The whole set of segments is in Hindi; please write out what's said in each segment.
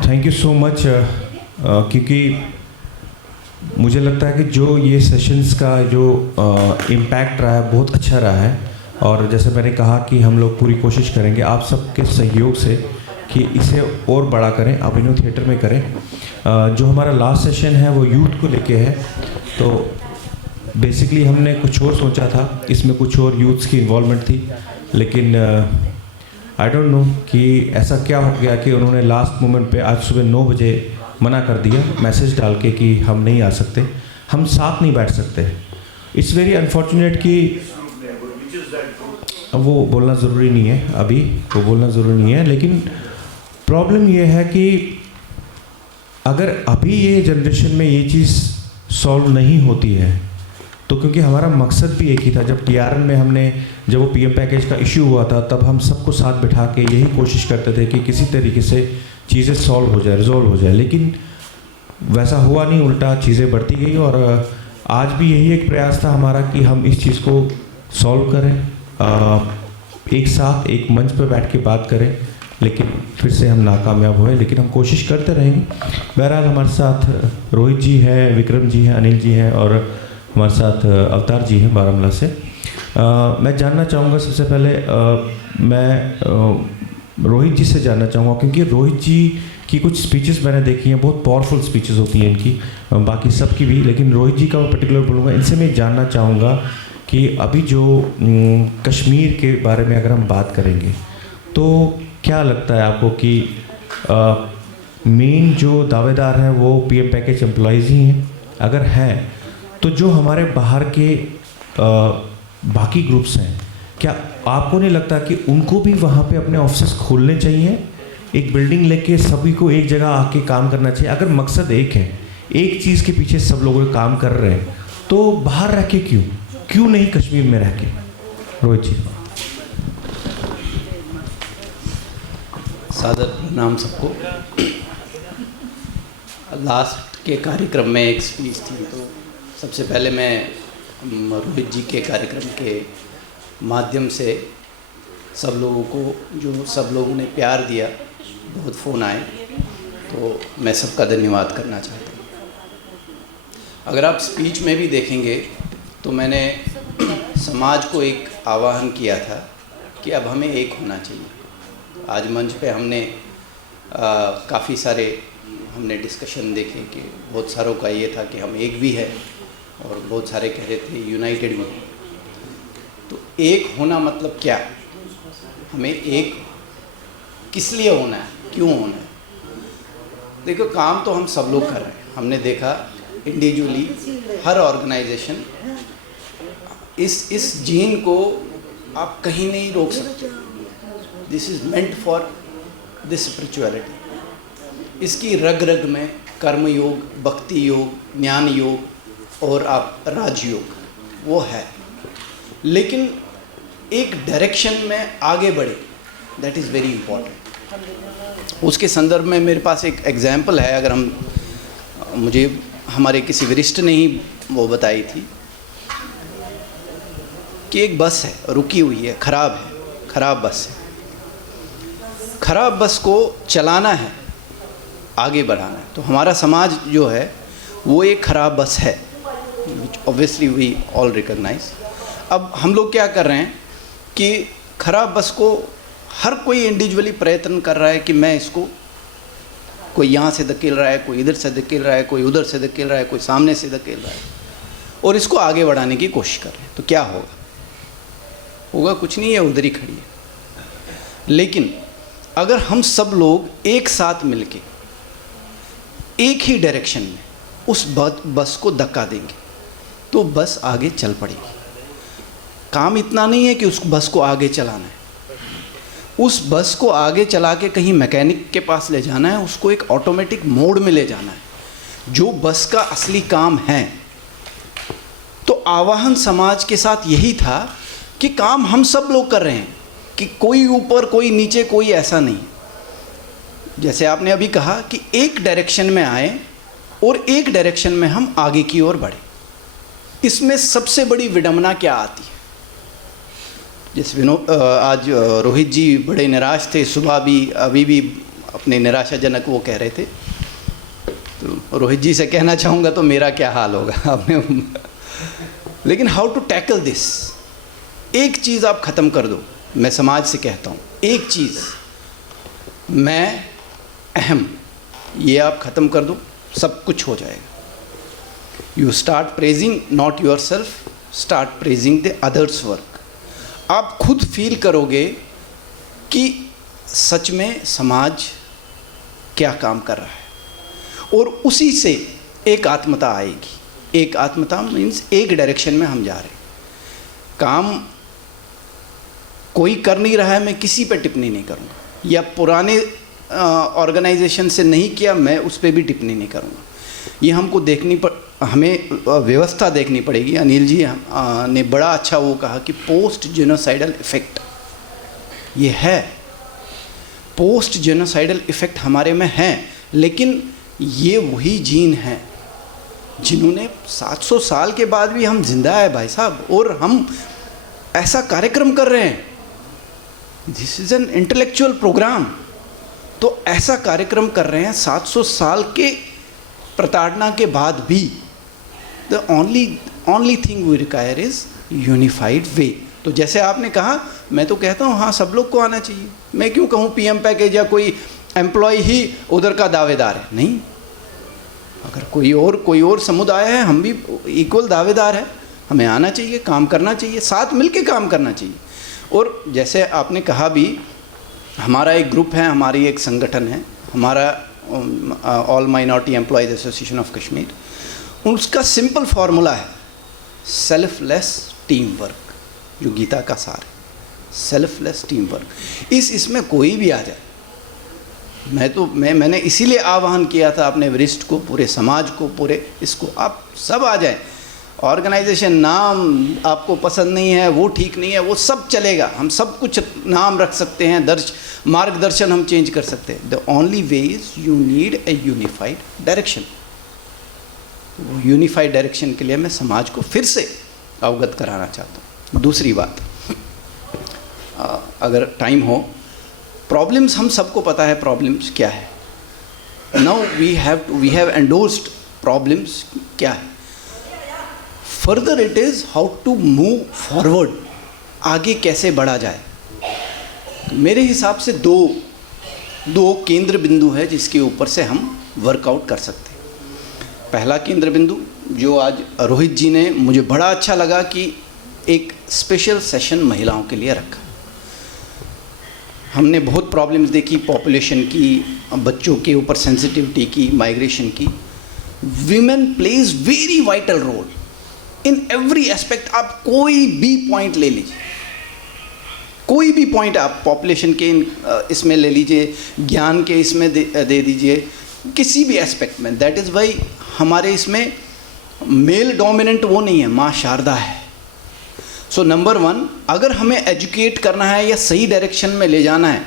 थैंक यू सो मच, क्योंकि मुझे लगता है कि जो ये सेशंस का जो इम्पैक्ट रहा है बहुत अच्छा रहा है। और जैसे मैंने कहा कि हम लोग पूरी कोशिश करेंगे आप सबके सहयोग से कि इसे और बड़ा करें, अभिनव थिएटर में करें। जो हमारा लास्ट सेशन है वो यूथ को लेके है, तो बेसिकली हमने कुछ और सोचा था, इसमें कुछ और यूथ्स की इन्वॉल्वमेंट थी, लेकिन आई डोंट नो कि ऐसा क्या हो गया कि उन्होंने लास्ट मोमेंट पे आज सुबह 9 बजे मना कर दिया, मैसेज डाल के कि हम नहीं आ सकते, हम साथ नहीं बैठ सकते। इट्स वेरी अनफॉर्चुनेट कि वो बोलना ज़रूरी नहीं है, अभी वो बोलना ज़रूरी नहीं है, लेकिन प्रॉब्लम ये है कि अगर अभी ये जनरेशन में ये चीज़ सॉल्व नहीं होती है तो, क्योंकि हमारा मकसद भी एक ही था, जब टीआरएन में हमने जब वो पीएम पैकेज का इशू हुआ था तब हम सबको साथ बिठा के यही कोशिश करते थे कि किसी तरीके से चीज़ें सॉल्व हो जाए, रिजॉल्व हो जाए, लेकिन वैसा हुआ नहीं, उल्टा चीज़ें बढ़ती गई। और आज भी यही एक प्रयास था हमारा कि हम इस चीज़ को सॉल्व करें, एक साथ एक मंच पर बैठ के बात करें, लेकिन फिर से हम नाकामयाब हुए, लेकिन हम कोशिश करते रहेंगे। बहरहाल हमारे साथ रोहित जी हैं, विक्रम जी हैं, अनिल जी हैं और हमारे साथ अवतार जी हैं बारामूला से। मैं जानना चाहूँगा सबसे पहले मैं रोहित जी से जानना चाहूँगा, क्योंकि रोहित जी की कुछ स्पीचेस मैंने देखी हैं, बहुत पावरफुल स्पीचेस होती हैं इनकी, बाकी सबकी भी, लेकिन रोहित जी का मैं पर्टिकुलर बोलूँगा। इनसे मैं जानना चाहूँगा कि अभी जो कश्मीर के बारे में अगर हम बात करेंगे तो क्या लगता है आपको कि मेन जो दावेदार हैं वो पीएम पैकेज एम्प्लॉयज़ ही हैं? अगर हैं तो जो हमारे बाहर के बाकी ग्रुप्स हैं, क्या आपको नहीं लगता कि उनको भी वहाँ पे अपने ऑफिस खोलने चाहिए, एक बिल्डिंग लेके सभी को एक जगह आके काम करना चाहिए? अगर मकसद एक है, एक चीज़ के पीछे सब लोग काम कर रहे हैं, तो बाहर रह के क्यों नहीं कश्मीर में रह के? रोहित जी। सादर प्रणाम सबको। लास्ट के कार्यक्रम में एक स्पीच थी, तो सबसे पहले मैं रोहित जी के कार्यक्रम के माध्यम से सब लोगों को, जो सब लोगों ने प्यार दिया, बहुत फ़ोन आए, तो मैं सबका धन्यवाद करना चाहता हूँ। अगर आप स्पीच में भी देखेंगे तो मैंने समाज को एक आह्वान किया था कि अब हमें एक होना चाहिए। आज मंच पे हमने काफ़ी सारे हमने डिस्कशन देखे कि बहुत सारों का ये था कि हम एक भी है, और बहुत सारे कह रहे थे यूनाइटेड भी। तो एक होना मतलब क्या, हमें एक किस लिए होना है, क्यों होना है? देखो, काम तो हम सब लोग कर रहे हैं। हमने देखा इंडिविजुअली हर ऑर्गेनाइजेशन इस जीन को आप कहीं नहीं रोक सकते। This is meant for this spirituality. इसकी रग रग में कर्म योग, भक्ति योग, ज्ञान योग और आप राजयोग वो है, लेकिन एक डायरेक्शन में आगे बढ़े, दैट इज़ वेरी इम्पॉर्टेंट। उसके संदर्भ में मेरे पास एक एग्जाम्पल है। अगर हम मुझे हमारे किसी वरिष्ठ ने ही वो बताई थी कि एक बस है, रुकी हुई है, ख़राब बस है। ख़राब बस को चलाना है, आगे बढ़ाना है। तो हमारा समाज जो है वो एक ख़राब बस है, ऑब्वियसली वी ऑल रिकॉग्नाइज। अब हम लोग क्या कर रहे हैं कि ख़राब बस को हर कोई इंडिविजुअली प्रयत्न कर रहा है कि मैं इसको, कोई यहाँ से धकेल रहा है, कोई इधर से धकेल रहा है, कोई उधर से धकेल रहा है, कोई सामने से धकेल रहा है, और इसको आगे बढ़ाने की कोशिश कर रहे हैं। तो क्या होगा कुछ नहीं है, उधर ही खड़ी है। लेकिन अगर हम सब लोग एक साथ मिलके एक ही डायरेक्शन में उस बस को धक्का देंगे तो बस आगे चल पड़ेगी। काम इतना नहीं है कि उस बस को आगे चलाना है, उस बस को आगे चला के कहीं मैकेनिक के पास ले जाना है, उसको एक ऑटोमेटिक मोड में ले जाना है, जो बस का असली काम है। तो आवाहन समाज के साथ यही था कि काम हम सब लोग कर रहे हैं, कि कोई ऊपर कोई नीचे, कोई ऐसा नहीं। जैसे आपने अभी कहा कि एक डायरेक्शन में आए और एक डायरेक्शन में हम आगे की ओर बढ़े। इसमें सबसे बड़ी विडंबना क्या आती है? जैसे आज रोहित जी बड़े निराश थे, सुबह भी, अभी भी अपने निराशाजनक वो कह रहे थे, तो रोहित जी से कहना चाहूँगा तो मेरा क्या हाल होगा आपने लेकिन हाउ टू टैकल दिस, एक चीज़ आप ख़त्म कर दो, मैं समाज से कहता हूँ, एक चीज़, मैं अहम, ये आप ख़त्म कर दो, सब कुछ हो जाएगा। You start praising not your self, start praising the others work. आप खुद फील करोगे कि सच में समाज क्या काम कर रहा है, और उसी से एक आत्मता आएगी। एक आत्मता मीन्स एक डायरेक्शन में हम जा रहे हैं। काम कोई कर नहीं रहा है, मैं किसी पे टिप्पणी नहीं करूँगा, या पुराने ऑर्गेनाइजेशन से नहीं किया मैं उस पर भी टिप्पणी नहीं करूँगा। ये हमको हमें व्यवस्था देखनी पड़ेगी। अनिल जी ने बड़ा अच्छा वो कहा कि पोस्ट जेनोसाइडल इफ़ेक्ट ये है, पोस्ट जेनोसाइडल इफ़ेक्ट हमारे में है, लेकिन ये वही जीन हैं जिन्होंने 700 साल के बाद भी हम जिंदा है भाई साहब, और हम ऐसा कार्यक्रम कर रहे हैं। This is an intellectual program. तो ऐसा कार्यक्रम कर रहे हैं 700 साल के प्रताड़ना के बाद भी। The only thing we require is unified way. तो जैसे आपने कहा, मैं तो कहता हूँ हाँ सब लोग को आना चाहिए। मैं क्यों कहूँ पीएम पैकेज या कोई एम्प्लॉय ही उधर का दावेदार है, नहीं। अगर कोई और समुदाय है, हम भी इक्वल दावेदार है, हमें आना चाहिए, काम करना चाहिए, साथ मिलके काम करना चाहिए। और जैसे आपने कहा भी, हमारा एक ग्रुप है, हमारी एक संगठन है, हमारा all minority employees association of Kashmir, उसका सिंपल फार्मूला है सेल्फलेस टीम वर्क, जो गीता का सार है, सेल्फलेस टीम वर्क। इसमें कोई भी आ जाए, मैंने इसीलिए आह्वान किया था अपने वरिष्ठ को, पूरे समाज को, पूरे इसको, आप सब आ जाएं। ऑर्गेनाइजेशन नाम आपको पसंद नहीं है, वो ठीक नहीं है, वो सब चलेगा, हम सब कुछ नाम रख सकते हैं, मार्गदर्शन हम चेंज कर सकते हैं। The only way is you need a unified direction. वो यूनिफाइड डायरेक्शन के लिए मैं समाज को फिर से अवगत कराना चाहता हूँ। दूसरी बात, अगर टाइम हो, प्रॉब्लम्स हम सबको पता है प्रॉब्लम्स क्या है। Now we have endorsed problems क्या है। Further it is how to move forward, आगे कैसे बढ़ा जाए। मेरे हिसाब से दो केंद्र बिंदु है जिसके ऊपर से हम वर्कआउट कर सकते हैं। पहला केंद्र बिंदु जो आज रोहित जी ने, मुझे बड़ा अच्छा लगा कि एक स्पेशल सेशन महिलाओं के लिए रखा। हमने बहुत प्रॉब्लम्स देखी, पॉपुलेशन की, बच्चों के ऊपर सेंसिटिविटी की, माइग्रेशन की। Women plays very vital role in every aspect. आप कोई भी पॉइंट ले लीजिए, कोई भी पॉइंट आप पॉपुलेशन के इसमें ले लीजिए, ज्ञान के इसमें दे दीजिए, किसी भी एस्पेक्ट में। दैट इज़ वाई हमारे इसमें मेल डोमिनेंट वो नहीं है, माँ शारदा है। सो नंबर 1, अगर हमें एजुकेट करना है या सही डायरेक्शन में ले जाना है,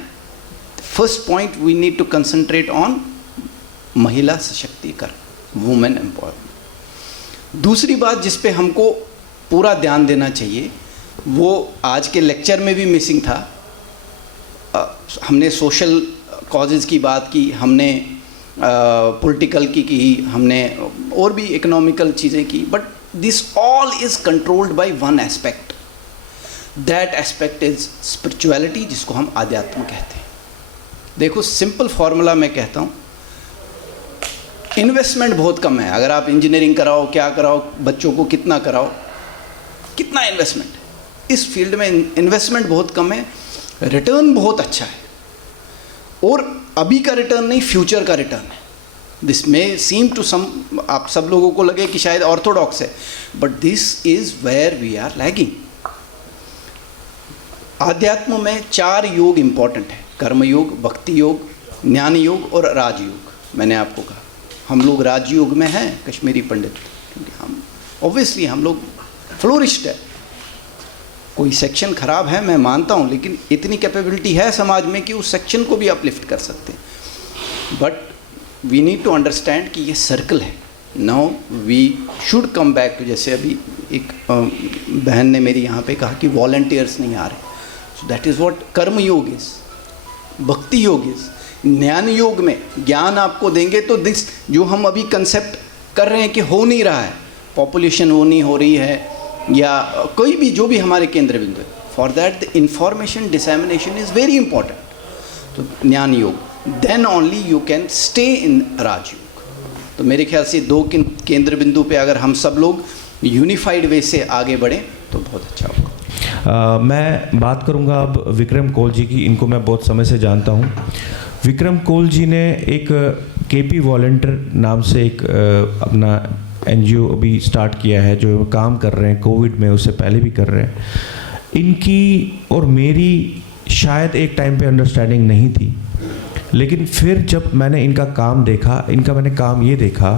first point we need to concentrate on महिला सशक्तिकरण, वुमेन एम्पावरमेंट। दूसरी बात जिस पे हमको पूरा ध्यान देना चाहिए, वो आज के लेक्चर में भी मिसिंग था। हमने सोशल कॉजेज़ की बात की, हमने पॉलिटिकल की, हमने और भी इकोनॉमिकल चीज़ें की, but this all is controlled by one aspect. That aspect is spirituality, जिसको हम आध्यात्म कहते हैं। देखो, सिंपल फार्मूला मैं कहता हूँ, इन्वेस्टमेंट बहुत कम है। अगर आप इंजीनियरिंग कराओ, क्या कराओ, बच्चों को कितना कराओ, कितना इन्वेस्टमेंट है इस फील्ड में, इन्वेस्टमेंट बहुत कम है, रिटर्न बहुत अच्छा है। और अभी का रिटर्न नहीं, फ्यूचर का रिटर्न है। दिस में सीम टू सम, आप सब लोगों को लगे कि शायद ऑर्थोडॉक्स है, but this is where we are lagging. आध्यात्म में 4 योग इम्पॉर्टेंट है, कर्म योग, भक्ति योग, ज्ञान योग और राजयोग। मैंने आपको कहा हम लोग राजयोग में हैं, कश्मीरी पंडित, क्योंकि हम लोग फ्लोरिस्ट है। कोई सेक्शन ख़राब है मैं मानता हूँ, लेकिन इतनी कैपेबिलिटी है समाज में कि उस सेक्शन को भी अपलिफ्ट कर सकते हैं। But we need to understand कि ये सर्कल है। Now we should come back to, जैसे अभी एक बहन ने मेरी यहाँ पे कहा कि वॉलंटियर्स नहीं आ रहे, सो दैट इज़ व्हाट कर्म योग इज़, भक्ति योग इज़। ज्ञान योग में ज्ञान आपको देंगे तो दिस जो हम अभी कंसेप्ट कर रहे हैं कि हो नहीं रहा है, पॉपुलेशन वो नहीं हो रही है या कोई भी जो भी हमारे केंद्र बिंदु है, for that the information dissemination is very important. तो Gyan Yog, then only you can stay in Rajyog. तो मेरे ख्याल से दो केंद्र बिंदु पे अगर हम सब लोग यूनिफाइड वे से आगे बढ़ें तो बहुत अच्छा होगा. मैं बात करूंगा अब विक्रम कोल जी की. इनको मैं बहुत समय से जानता हूं. विक्रम कोल जी ने एक केपी वॉलंटियर नाम से एक अपना एनजीओ अभी स्टार्ट किया है, जो काम कर रहे हैं कोविड में, उससे पहले भी कर रहे हैं. इनकी और मेरी शायद एक टाइम पे अंडरस्टैंडिंग नहीं थी, लेकिन फिर जब मैंने इनका काम देखा, मैंने काम ये देखा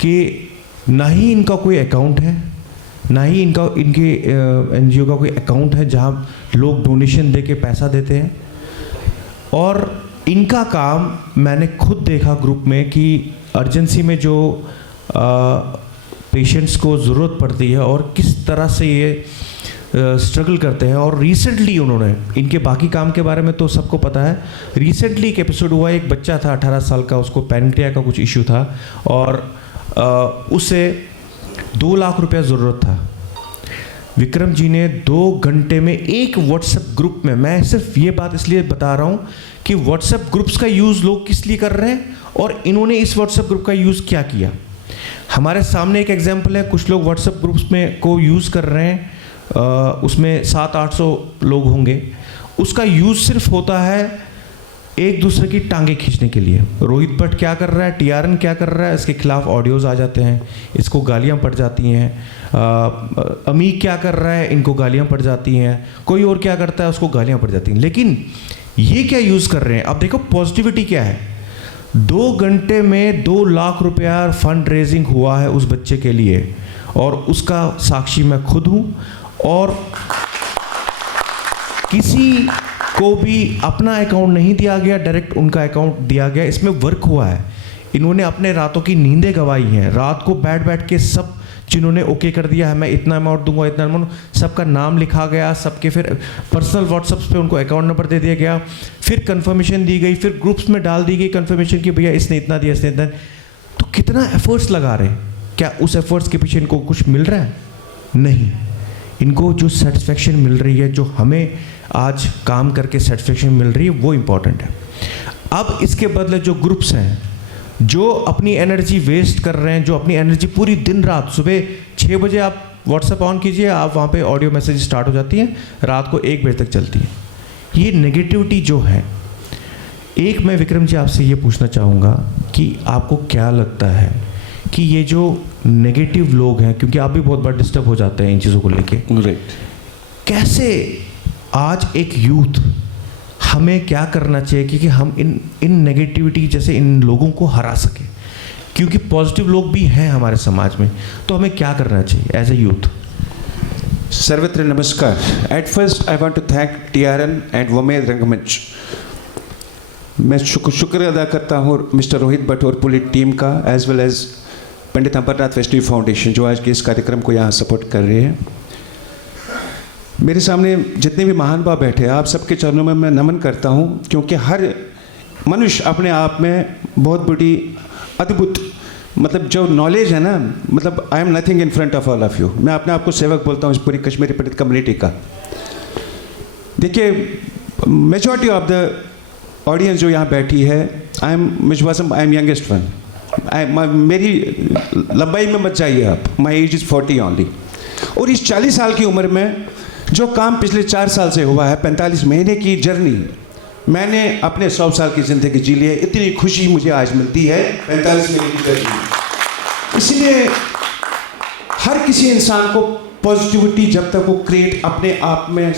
कि ना ही इनका कोई अकाउंट है, ना ही इनके एनजीओ का कोई अकाउंट है जहाँ लोग डोनेशन दे के पैसा देते हैं. और इनका काम मैंने खुद देखा ग्रुप में कि अर्जेंसी में जो पेशेंट्स को ज़रूरत पड़ती है और किस तरह से ये स्ट्रगल करते हैं. और रिसेंटली उन्होंने, इनके बाकी काम के बारे में तो सबको पता है, रिसेंटली एक एपिसोड हुआ, एक बच्चा था 18 साल का, उसको पैनक्रिया का कुछ इश्यू था और उसे 2 लाख रुपया ज़रूरत था. विक्रम जी ने 2 घंटे में एक व्हाट्सएप ग्रुप में, मैं सिर्फ ये बात इसलिए बता रहा हूँ कि व्हाट्सएप ग्रुप्स का यूज़ लोग किस लिए कर रहे हैं और इन्होंने इस व्हाट्सएप ग्रुप का यूज़ क्या किया. हमारे सामने एक एग्जाम्पल है, कुछ लोग व्हाट्सएप ग्रुप्स में को यूज़ कर रहे हैं, उसमें 700-800 लोग होंगे. उसका यूज़ सिर्फ होता है एक दूसरे की टांगे खींचने के लिए. रोहित भट्ट क्या कर रहा है, टीआरएन क्या कर रहा है, इसके खिलाफ ऑडियोज़ आ जाते हैं, इसको गालियाँ पड़ जाती हैं. अमीक क्या कर रहा है, इनको गालियाँ पड़ जाती हैं. कोई और क्या करता है, उसको गालियाँ पड़ जाती हैं. लेकिन ये क्या यूज़ कर रहे हैं, अब देखो पॉजिटिविटी क्या है. 2 घंटे में 2 लाख रुपया फंड रेजिंग हुआ है उस बच्चे के लिए, और उसका साक्षी मैं खुद हूँ. और किसी को भी अपना अकाउंट नहीं दिया गया, डायरेक्ट उनका अकाउंट दिया गया. इसमें वर्क हुआ है. इन्होंने अपने रातों की नींदें गंवाई हैं. रात को बैठ के सब जिन्होंने ओके कर दिया है, मैं इतना अमाउंट दूंगा, इतना अमाउंट, सबका नाम लिखा गया, सबके फिर पर्सनल व्हाट्सएप्स पे उनको अकाउंट नंबर दे दिया गया, फिर कंफर्मेशन दी गई, फिर ग्रुप्स में डाल दी गई कंफर्मेशन कि भैया इसने इतना दिया, इसने इतना. तो कितना एफर्ट्स लगा रहे हैं. क्या उस एफर्ट्स के पीछे इनको कुछ मिल रहा है? नहीं. इनको जो सेटिस्फेक्शन मिल रही है, जो हमें आज काम करके सेटिस्फेक्शन मिल रही है, वो इम्पॉर्टेंट है. अब इसके बदले जो ग्रुप्स हैं, जो अपनी एनर्जी वेस्ट कर रहे हैं, जो अपनी एनर्जी पूरी दिन रात, सुबह 6 बजे आप व्हाट्सएप ऑन कीजिए, आप वहाँ पे ऑडियो मैसेज स्टार्ट हो जाती हैं, रात को 1 बजे तक चलती है. ये नेगेटिविटी जो है, एक मैं विक्रम जी आपसे ये पूछना चाहूँगा कि आपको क्या लगता है कि ये जो नेगेटिव लोग हैं, क्योंकि आप भी बहुत बार डिस्टर्ब हो जाते हैं इन चीज़ों को लेके, राइट, कैसे आज एक यूथ, हमें क्या करना चाहिए कि हम इन नेगेटिविटी जैसे इन लोगों को हरा सकें, क्योंकि पॉजिटिव लोग भी हैं हमारे समाज में, तो हमें क्या करना चाहिए एज ए यूथ? सर्वत्र नमस्कार. At first I want to thank TRN and women Rangmanch. मैं शुक्र अदा करता हूँ मिस्टर रोहित भट्ट और पूरी टीम का, एज वेल एज पंडित अमरनाथ वैष्णवी फाउंडेशन, जो आज के इस कार्यक्रम को यहाँ सपोर्ट कर रहे हैं. मेरे सामने जितने भी महान भाव बैठे हैं, आप सबके चरणों में मैं नमन करता हूँ, क्योंकि हर मनुष्य अपने आप में बहुत बड़ी अद्भुत, मतलब जो नॉलेज है ना, मतलब I am nothing in front of all of you. मैं अपने आप को सेवक बोलता हूँ इस पूरी कश्मीरी पंडित कम्युनिटी का. देखिए, मेजॉरिटी ऑफ द ऑडियंस जो यहाँ बैठी है, आई एम यंगेस्ट वन. मेरी लंबाई में मत जाइए आप, माई एज इज़ 40 ओनली. और इस 40 साल की उम्र में जो काम पिछले 4 साल से हुआ है, 45 महीने की जर्नी, मैंने अपने 100 साल की ज़िंदगी जी ली है. इतनी खुशी मुझे आज मिलती है 45 महीने की जर्नी. इसलिए हर किसी इंसान को पॉजिटिविटी जब तक वो क्रिएट अपने आप में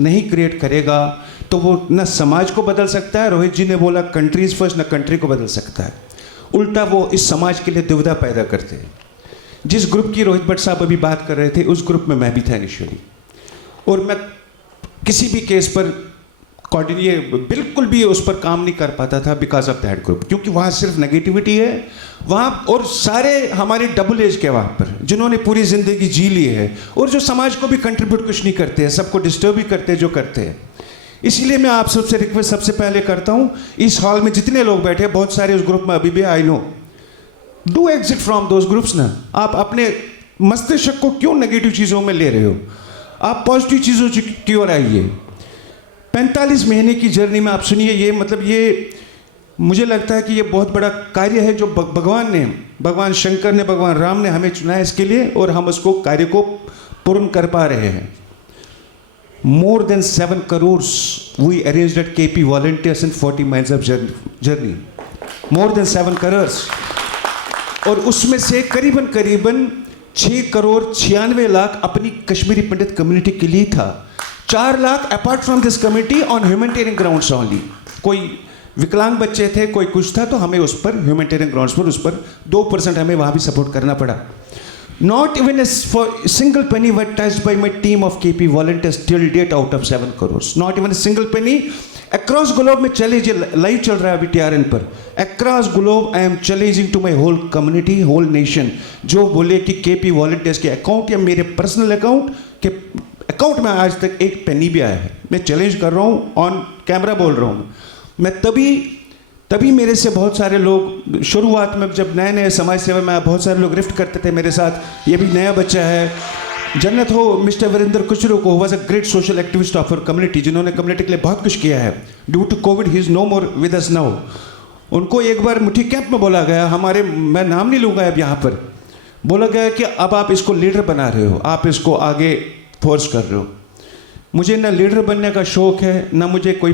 नहीं क्रिएट करेगा, तो वो न समाज को बदल सकता है. रोहित जी ने बोला कंट्रीज फर्स्ट, न कंट्री को बदल सकता है. उल्टा वो इस समाज के लिए दुविधा पैदा करते हैं. जिस ग्रुप की रोहित भट्ट साहब अभी बात कर रहे थे, उस ग्रुप में मैं भी था इनिशियली, और मैं किसी भी केस पर बिल्कुल भी उस पर काम नहीं कर पाता था बिकॉज ऑफ दैट ग्रुप, क्योंकि वहाँ सिर्फ नेगेटिविटी है वहाँ, और सारे हमारे डबल एज के वहाँ पर जिन्होंने पूरी ज़िंदगी जी ली है, और जो समाज को भी कंट्रीब्यूट कुछ नहीं करते हैं, सबको डिस्टर्ब भी करते हैं जो करते हैं. इसीलिए मैं आप सबसे रिक्वेस्ट सबसे पहले करता हूँ, इस हॉल में जितने लोग बैठे हैं, बहुत सारे उस ग्रुप में अभी भी, I know, do exit from those groups ना। आप अपने मस्तिष्क को क्यों नेगेटिव चीज़ों में ले रहे हो? आप पॉजिटिव चीज़ों की ओर आइए। 45 महीने की जर्नी में आप सुनिए, ये मतलब ये मुझे लगता है कि ये बहुत बड़ा कार्य है जो भगवान शंकर ने, भगवान राम ने हमें चुना है इसके लिए, और हम उसको कार्य को पूर्ण कर पा रहे हैं। More than 7 crores we arranged at KP volunteers in 40 miles of journey. More than 7 crores. और उसमें से करीबन 6 करोड़ 96 लाख अपनी कश्मीरी पंडित कम्युनिटी के लिए था। 4 lakh apart from this community on humanitarian grounds only. कोई विकलांग बच्चे थे, कोई कुछ था, तो हमें उस पर ह्यूमैनिटेरियन ग्राउंड्स पर उस पर 2% हमें वहाँ भी सपोर्ट करना पड़ा। Not even a single penny were touched by my team of KP volunteers till date out of 7 crores. Not even a single penny. Across globe में चैलेंज लाइव चल रहा है अभी TRN पर। Across globe I am challenging to my whole community, whole nation, जो बोले कि KP volunteers के अकाउंट या मेरे पर्सनल अकाउंट के अकाउंट में आज तक एक पेनी भी आया है। मैं चैलेंज कर रहा हूँ, ऑन कैमरा बोल रहा हूँ। मैं तभी मेरे से बहुत सारे लोग, शुरुआत में जब नए समाज सेवा में बहुत सारे लोग रिफ्ट करते थे मेरे साथ, ये भी नया बच्चा है, जन्नत हो मिस्टर वीरेंद्र कुचरू को, was a great social activist of our community, जिन्होंने कम्युनिटी के लिए बहुत कुछ किया है। Due to COVID he is no more with us now. उनको एक बार मुट्ठी कैंप में बोला गया, मैं नाम नहीं लूँगा अब यहाँ पर, बोला गया कि अब आप इसको लीडर बना रहे हो, आप इसको आगे फोर्स कर रहे हो। मुझे ना लीडर बनने का शौक है, ना मुझे कोई,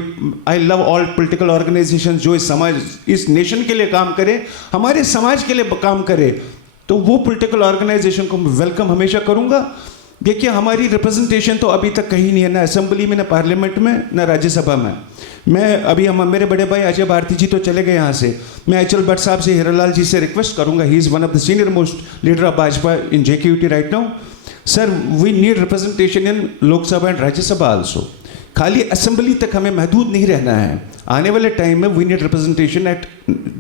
I love all political organisation जो इस समाज, इस नेशन के लिए काम करे, हमारे समाज के लिए काम करे, तो वो पॉलिटिकल ऑर्गेनाइजेशन को मैं वेलकम हमेशा करूंगा। देखिए हमारी रिप्रेजेंटेशन तो अभी तक कहीं नहीं है, ना असेंबली में, ना पार्लियामेंट में, ना राज्यसभा में। मैं अभी मेरे बड़े भाई अजय भारती जी तो चले गए यहाँ से, मैं अचल भट्ट साहब से, हीरालाल जी से रिक्वेस्ट करूंगा, he is one of the senior most leader of Bhajpa in JKUT right now. Sir we need representation in Lok Sabha and Rajya Sabha also. खाली असेंबली तक हमें महदूद नहीं रहना है, आने वाले टाइम में we need representation at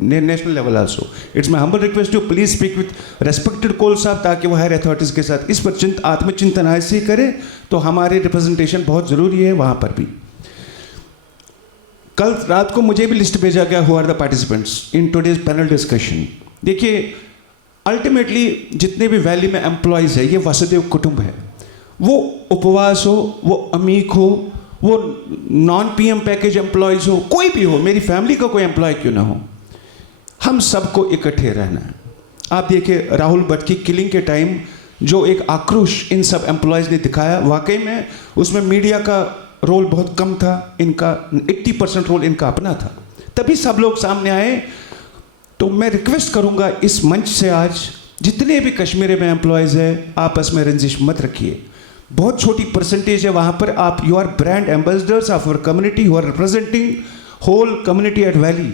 national level also. It's my humble request to please speak with respected Kaul sahab, ताकि वो हायर अथॉरिटीज़ के साथ इस पर आत्मचिंतन ऐसे करें, तो हमारे रिप्रेजेंटेशन बहुत ज़रूरी है वहाँ पर भी। कल रात को मुझे भी लिस्ट भेजा गया, who are the participants in today's panel discussion. देखिए अल्टीमेटली जितने भी वैली में एम्प्लॉयज़ है, ये वसुदेव कुटुंब है। वो उपवास हो, वो अमीक हो, वो नॉन PM पैकेज एम्प्लॉयज़ हो, कोई भी हो, मेरी फैमिली का कोई एम्प्लॉय क्यों ना हो, हम सबको इकट्ठे रहना है। आप देखिए राहुल भट्ट की किलिंग के टाइम जो एक आक्रोश इन सब एम्प्लॉयज़ ने दिखाया, वाकई में उसमें मीडिया का रोल बहुत कम था, इनका 80% रोल इनका अपना था, तभी सब लोग सामने आए। तो मैं रिक्वेस्ट करूंगा इस मंच से, आज जितने भी कश्मीर में एम्प्लॉयज़ है, आपस में रंजिश मत रखिए। बहुत छोटी परसेंटेज है वहाँ पर, आप you are brand ambassadors of our community, you are representing whole community at valley.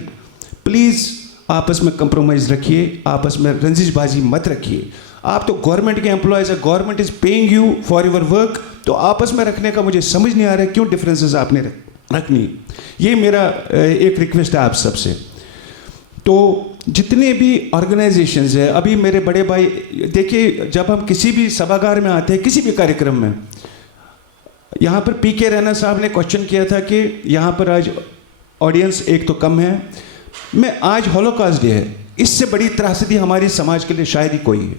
Please आपस में कंप्रोमाइज़ रखिए, आपस में रंजिशबाजी मत रखिए। आप तो गवर्नमेंट के एम्प्लॉयज़ है, government is paying you for your work, तो आपस में रखने का मुझे समझ नहीं आ रहा है क्यों डिफरेंसेस आपने रखनी। ये मेरा एक रिक्वेस्ट है आप सबसे। तो जितने भी ऑर्गेनाइजेशंस है, अभी मेरे बड़े भाई, देखिए जब हम किसी भी सभागार में आते हैं, किसी भी कार्यक्रम में, यहाँ पर PK रैना साहब ने क्वेश्चन किया था कि यहाँ पर आज ऑडियंस एक तो कम है, मैं आज हॉलोकॉस्ट डे है, इससे बड़ी त्रासदी हमारे समाज के लिए शायद ही कोई है।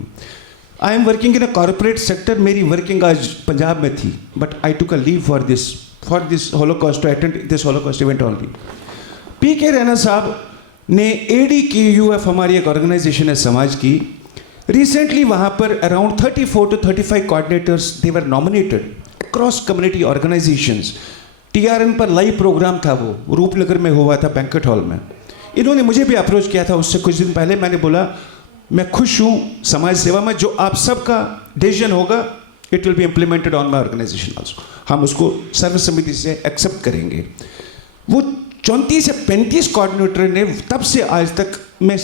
I am working in a corporate sector, मेरी वर्किंग आज पंजाब में थी, but I took a leave for this holocaust, to attend this holocaust event only. PK Raina Sahab ने ADKUF, हमारी एक ऑर्गेनाइजेशन है समाज की, रिसेंटली वहाँ पर around 34 to 35 coordinators they were nominated across community organisations. TRN पर लाइव प्रोग्राम था, वो रूपनगर में हुआ था बैंक्वेट हॉल में। इन्होंने मुझे भी अप्रोच किया था उससे कुछ दिन पहले, मैंने बोला मैं खुश हूँ समाज सेवा में, जो आप सबका डिसीजन होगा it will be implemented on my organisation also, हम उसको सर्वसम्मति से एक्सेप्ट करेंगे। वो 34 से 35 कोऑर्डिनेटर ने तब से आज तक, मैं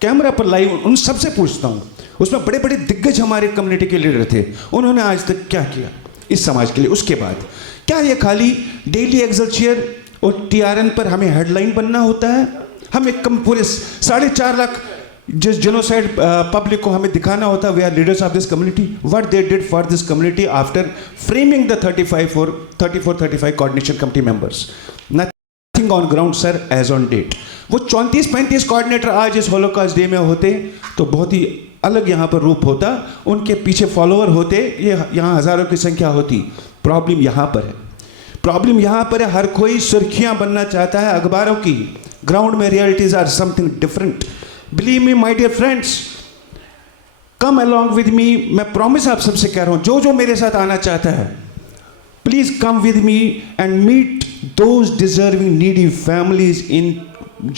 कैमरा पर लाइव उन सबसे पूछता हूँ, उसमें बड़े बड़े दिग्गज हमारे कम्युनिटी के लीडर थे, उन्होंने आज तक क्या किया इस समाज के लिए। उसके बाद क्या ये खाली डेली एक्सलशियर और TRN पर हमें हेडलाइन बनना होता है? हमें कम पूरे 4.5 लाख जिस जेनोसाइड पब्लिक को हमें दिखाना होता, we are leaders of this community, what they did for this community after framing the 34-35 coordination committee members, nothing on ground sir as on date. वो 34-35 कोऑर्डिनेटर आज इस होलोकॉस्ट डे में होते तो बहुत ही अलग यहाँ पर रूप होता, उनके पीछे फॉलोअर होते, ये यहाँ हज़ारों की संख्या होती। प्रॉब्लम यहाँ पर है, प्रॉब्लम यहाँ पर है, हर कोई सुर्खियाँ बनना चाहता है अखबारों की। ग्राउंड में realities are something different. Believe me my dear friends, come along with me. मैं प्रॉमिस आप सबसे कह रहा हूँ, जो जो मेरे साथ आना चाहता है, please come with me and meet those deserving needy families in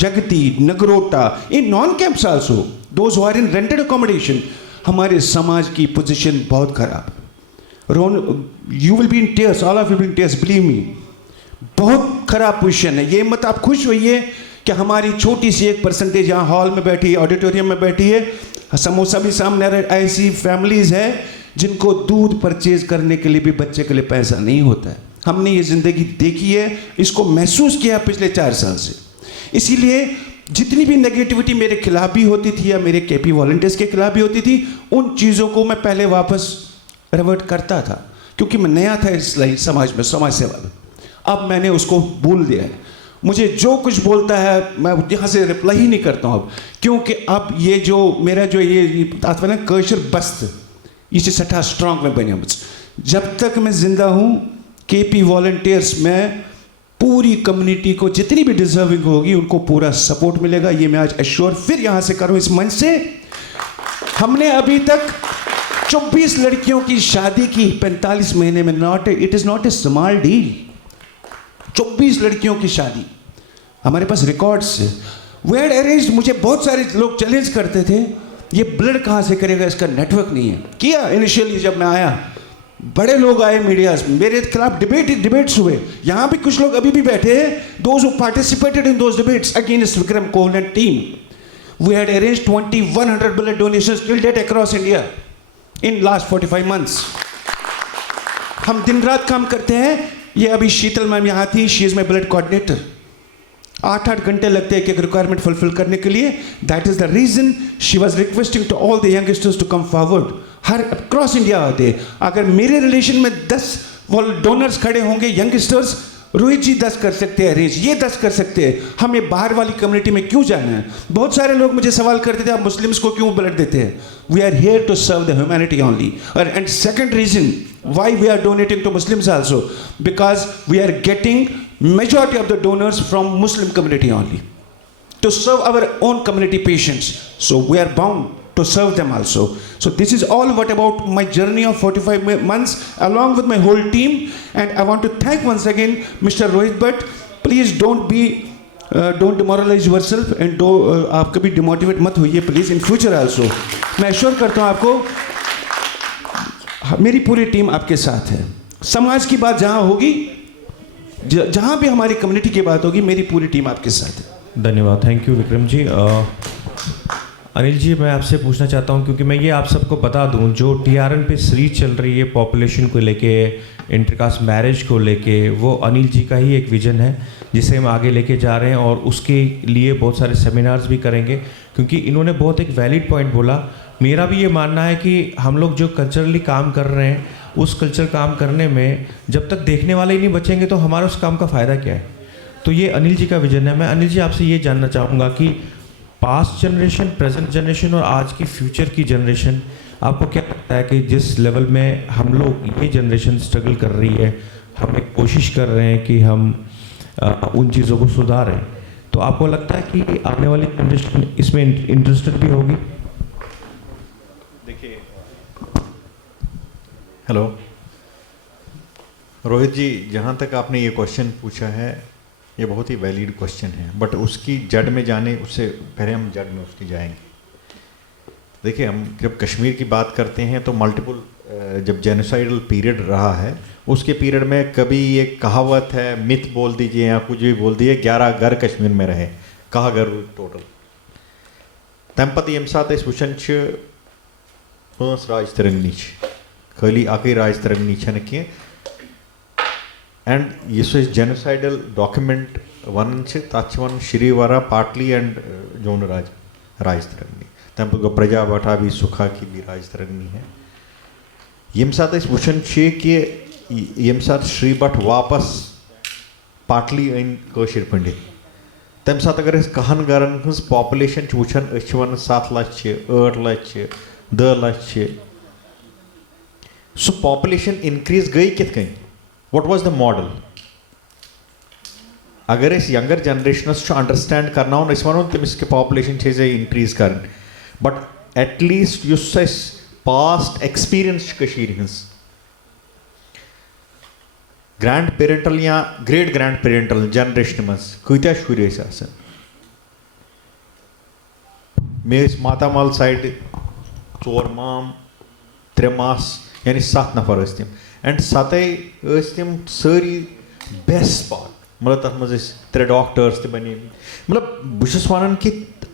Jagati, Nagrota, in non-camps also, those who are in rented accommodation. हमारे समाज की पोजीशन बहुत खराब। You will be in tears, all of you will be in tears, believe me. बहुत खराब पोजीशन है। ये मत आप खुश होइए कि हमारी छोटी सी 1% यहाँ हॉल में बैठी है, ऑडिटोरियम में बैठी है, समोसा भी सामने आ रहा है। ऐसी फैमिलीज है जिनको दूध परचेज करने के लिए भी बच्चे के लिए पैसा नहीं होता है। हमने ये ज़िंदगी देखी है, इसको महसूस किया पिछले 4 साल से। इसीलिए जितनी भी नेगेटिविटी मेरे खिलाफ भी होती थी या मेरे केपी वॉलंटियर्स के खिलाफ भी होती थी, उन चीज़ों को मैं पहले वापस रिवर्ट करता था, क्योंकि मैं नया था इस समाज में, समाज सेवा में। अब मैंने उसको भूल दिया है। मुझे जो कुछ बोलता है मैं यहाँ से रिप्लाई ही नहीं करता हूँ अब, क्योंकि अब ये जो मेरा जो ये आता है ना कल्चर बस्त, ये सठा स्ट्रांग में बने। जब तक मैं जिंदा हूँ, केपी वॉलंटियर्स में पूरी कम्युनिटी को जितनी भी डिजर्विंग होगी उनको पूरा सपोर्ट मिलेगा। ये मैं आज एश्योर फिर यहाँ से करूँ इस मंच से। हमने अभी तक 24 लड़कियों की शादी की 45 महीने में। It is not a small deal. 24 लड़कियों की शादी हमारे पास रिकॉर्ड्स है। वी हैड अरेंज्ड, मुझे बहुत सारे लोग चैलेंज करते थे, ये ब्लड कहाँ से करेगा, इसका नेटवर्क नहीं है। किया इनिशियली, जब मैं आया बड़े लोग आए मीडियाज में, मेरे खिलाफ डिबेट्स हुए। यहाँ भी कुछ लोग अभी भी बैठे हैं, those who participated in those debates against Vikram Kaul and team. We had arranged 2100 blood donations till date across India in last 45 months. हम दिन रात काम करते हैं। ये अभी शीतल मैम यहाँ थी, she is my blood coordinator. 8-8 घंटे लगते हैं एक रिक्वायरमेंट फुलफिल करने के लिए। That is the reason she was requesting to all the youngsters to come forward. हर क्रॉस इंडिया आते हैं। अगर मेरे रिलेशन में 10 डोनर्स खड़े होंगे यंगस्टर्स, रोहित जी 10 कर सकते हैं अरेंज, ये 10 कर सकते हैं, हमें बाहर वाली कम्युनिटी में क्यों जाना है। बहुत सारे लोग मुझे सवाल करते थे, आप मुस्लिम्स को क्यों ब्लड देते हैं। We are here to serve the humanity only. And second reason why we are donating to Muslims also, because we are getting majority of the donors from Muslim community only to serve our own community patients, so we are bound to serve them also. So this is all what about my journey of 45 months along with my whole team, and I want to thank once again Mr. Rohit Bhatt. Please don't demoralize yourself and do आप कभी demotivate मत होइए please in future also. मैं assure करता हूँ आपको, मेरी पूरी टीम आपके साथ है। समाज की बात जहाँ होगी, जहाँ भी हमारी कम्युनिटी की बात होगी, मेरी पूरी टीम आपके साथ है। धन्यवाद, थैंक यू विक्रम जी। अनिल जी, मैं आपसे पूछना चाहता हूँ, क्योंकि मैं ये आप सबको बता दूँ, जो TRN पे सीरीज चल रही है पॉपुलेशन को लेके, इंटरकास्ट मैरिज को लेके, वो अनिल जी का ही एक विज़न है जिसे हम आगे लेके जा रहे हैं, और उसके लिए बहुत सारे सेमिनार्स भी करेंगे, क्योंकि इन्होंने बहुत एक वैलिड पॉइंट बोला। मेरा भी ये मानना है कि हम लोग जो कल्चरली काम कर रहे हैं, उस कल्चर काम करने में जब तक देखने वाले ही नहीं बचेंगे तो हमारा उस काम का फ़ायदा क्या है। तो ये अनिल जी का विजन है। मैं अनिल जी आपसे ये जानना चाहूँगा कि पास्ट जनरेशन, प्रेजेंट जनरेशन और आज की फ्यूचर की जनरेशन, आपको क्या लगता है कि जिस लेवल में हम लोग, ये जनरेशन स्ट्रगल कर रही है, हम एक कोशिश कर रहे हैं कि हम उन चीज़ों को सुधारें, तो आपको लगता है कि आने वाली जनरेशन इसमें इंटरेस्टेड भी होगी? देखिए, हेलो रोहित जी, जहाँ तक आपने ये क्वेश्चन पूछा है, ये बहुत ही वैलिड क्वेश्चन है, बट उसकी जड़ में जाने उससे पहले हम जड़ में उसकी जाएंगे। देखिए, हम जब कश्मीर की बात करते हैं तो मल्टीपल, जब जेनोसाइडल पीरियड रहा है, उसके पीरियड में कभी ये कहावत है, मिथ बोल दीजिए या कुछ भी बोल दीजिए, 11 घर कश्मीर में रहे, कहा घर टोटल तम पे ये सात वुचान राज तरंगनी खाली अक राज तरंगनी कह, एंड इस जेनोसाइडल डॉक्यूमेंट वन तथा वन श्रीवरा पाटली एंड जोन राज राज तरंगनी तम पद प्रजा बठा भी सुखा की भी राज तरंगनी है यम साथ इस वुचन छे कि यम साथ श्री भट्ट वापस पाटली इन कौशिर पंडित तम साथ अगर इस कहन गरन हंस पॉपुलेशन वुचन वन 7 lakh 8 lakh 10 lakh so population increase गई कित कहीं व्हाट वाज द मॉडल अगर इस यंगर जनरेशनस अंडरस्टैंड करना हो वन तमिस के पॉपुलेशन इंक्रीज कर but at least use past experience हंस ग्रैंड पेरेंटल या ग्रेट ग्रैंड पेरेंटल जनरेशन मज कत्या शुर मे मातामाल साइड 4 माम 3 मास यानी 7 नफर तम एंड 7 तम सारी बेस्ट पार्ट मतलब तथ मज 3 डॉक्टर्स ते बने मतलब बहुत वन कि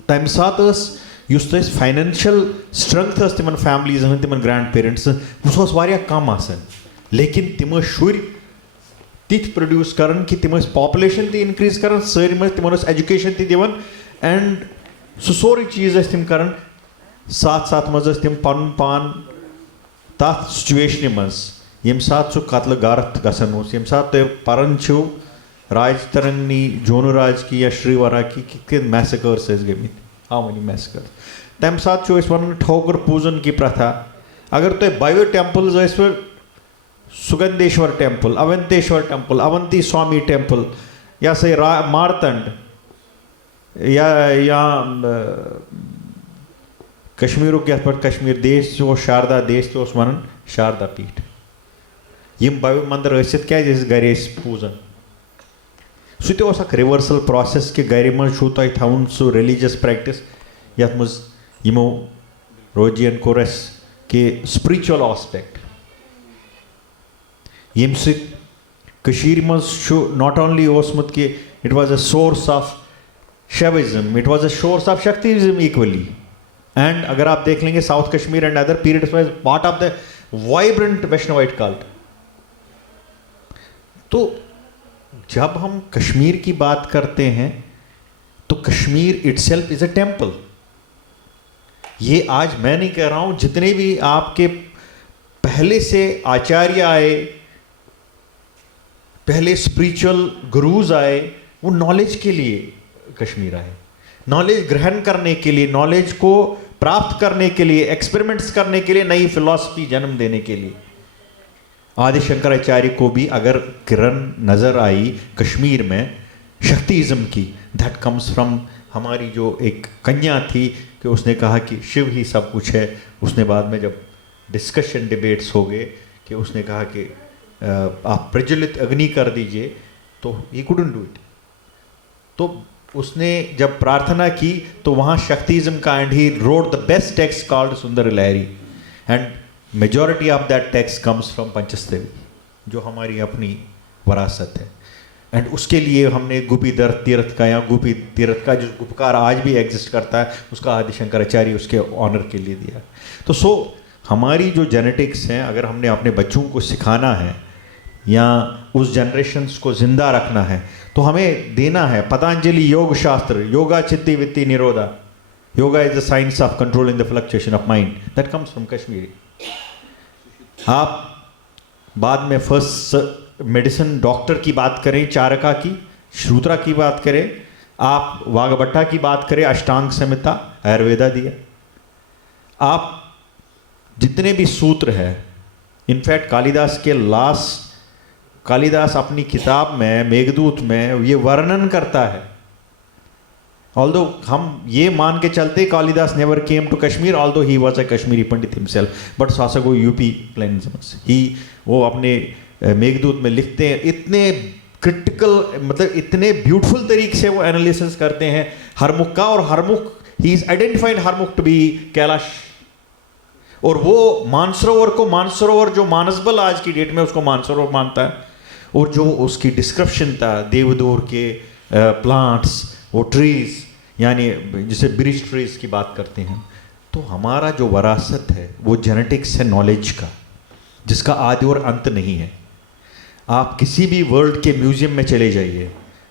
तम सात फाइनेंशियल स्ट्रेंथ तिमन फैमिलीज तिमन ग्रैंड पेरेंट्स वह कम लेकिन तिम शुर तिथ प्रोड्यूस करन कि तिम पॉपुलेशन ती इंक्रीज करन सारी तिमन एजुकेशन ती दिवन एंड सो सोरी चीज तिम करन साथ साथ मज तिम पन पान तथ सिचुएशन मज यम साथ सो कत्ल गारत गसन यम साथ परन छो राज तरंगनी जोनु राज की या श्रीवरा की कि मैसेकर्स गमित हाउ मेनी मैसेकर्स तम साथ वन ठोकर पूजन की प्रथा अगर तुम बायो temples Sugandheshwar temple Avanteshwar temple Avanti Swami temple या से मारतंड या कश्मीर कश्मीर देश जो शारदा देश तो वन शारदा पीठ यम बायो मंदिर क्या गर पूजन सह रिवर्सल प्रोसेस कि गर मज थवन सह रिलीजियस प्रैक्टिस ये मज यमो रोजियन कोर कि स्पिरिचुअल आस्पेक्ट यम मज नॉट ओनली ओसमुत कि it was a source of Shaivism it was a source of Shaktism equally and अगर आप देख लेंगे south Kashmir and other periods was part of the vibrant Vaishnavite cult तो जब हम कश्मीर की बात करते हैं तो Kashmir itself is a temple ये आज मैं नहीं कह रहा हूं जितने भी आपके पहले से आचार्य आए पहले स्पिरिचुअल गुरुज आए वो नॉलेज के लिए कश्मीर आए नॉलेज ग्रहण करने के लिए नॉलेज को प्राप्त करने के लिए एक्सपेरिमेंट्स करने के लिए नई फिलॉसफी जन्म देने के लिए आदि शंकराचार्य को भी अगर किरण नजर आई कश्मीर में शक्तिज्म की दैट कम्स फ्रॉम हमारी जो एक कन्या थी कि उसने कहा कि शिव ही सब कुछ है उसने बाद में जब डिस्कशन डिबेट्स हो गए कि उसने कहा कि आप प्रज्वलित अग्नि कर दीजिए तो ही कुडंट डू इट तो उसने जब प्रार्थना की तो वहाँ शक्तिज्म का and he wrote the best text called Sundar Lahari and majority of that text comes from Panchastavi जो हमारी अपनी वरासत है एंड उसके लिए हमने गुपी तीर्थ का या गुपी तीर्थ का जो गुपकार आज भी एग्जिस्ट करता है उसका आदि शंकराचार्य उसके ऑनर के लिए दिया तो सो हमारी जो जेनेटिक्स हैं अगर हमने अपने बच्चों को सिखाना है या उस जनरेशन्स को जिंदा रखना है तो हमें देना है पतंजलि योग शास्त्र योगा चित्ती वित्ती निरोधा yoga is the science of controlling the fluctuation of mind that comes from Kashmir आप बाद में फर्स्ट मेडिसिन डॉक्टर की बात करें चारका की श्रुतरा की बात करें आप वाघभट्टा की बात करें अष्टांग संहिता आयुर्वेदा दिया आप जितने भी सूत्र हैं इनफैक्ट कालिदास के कालिदास अपनी किताब में मेघदूत में ये वर्णन करता है ऑल्दो हम ये मान के चलते Kalidas never came to Kashmir although he was a Kashmiri Pandit himself but सासगो यूपी प्लेन्स ही वो अपने मेघदूत में लिखते हैं इतने क्रिटिकल मतलब इतने ब्यूटीफुल तरीके से वो एनालिसिस करते हैं हरमुख का और हरमुख ही is identified Harmukh to be Kailash और वो मानसरोवर को मानसरोवर जो मानसबल आज की डेट में उसको मानसरोवर मानता है और जो उसकी डिस्क्रिप्शन था देवदूर के प्लांट्स वो ट्रीज यानी जिसे ब्रिज ट्रीज की बात करते हैं तो हमारा जो वरासत है वो जेनेटिक्स है नॉलेज का जिसका आदि और अंत नहीं है आप किसी भी वर्ल्ड के म्यूजियम में चले जाइए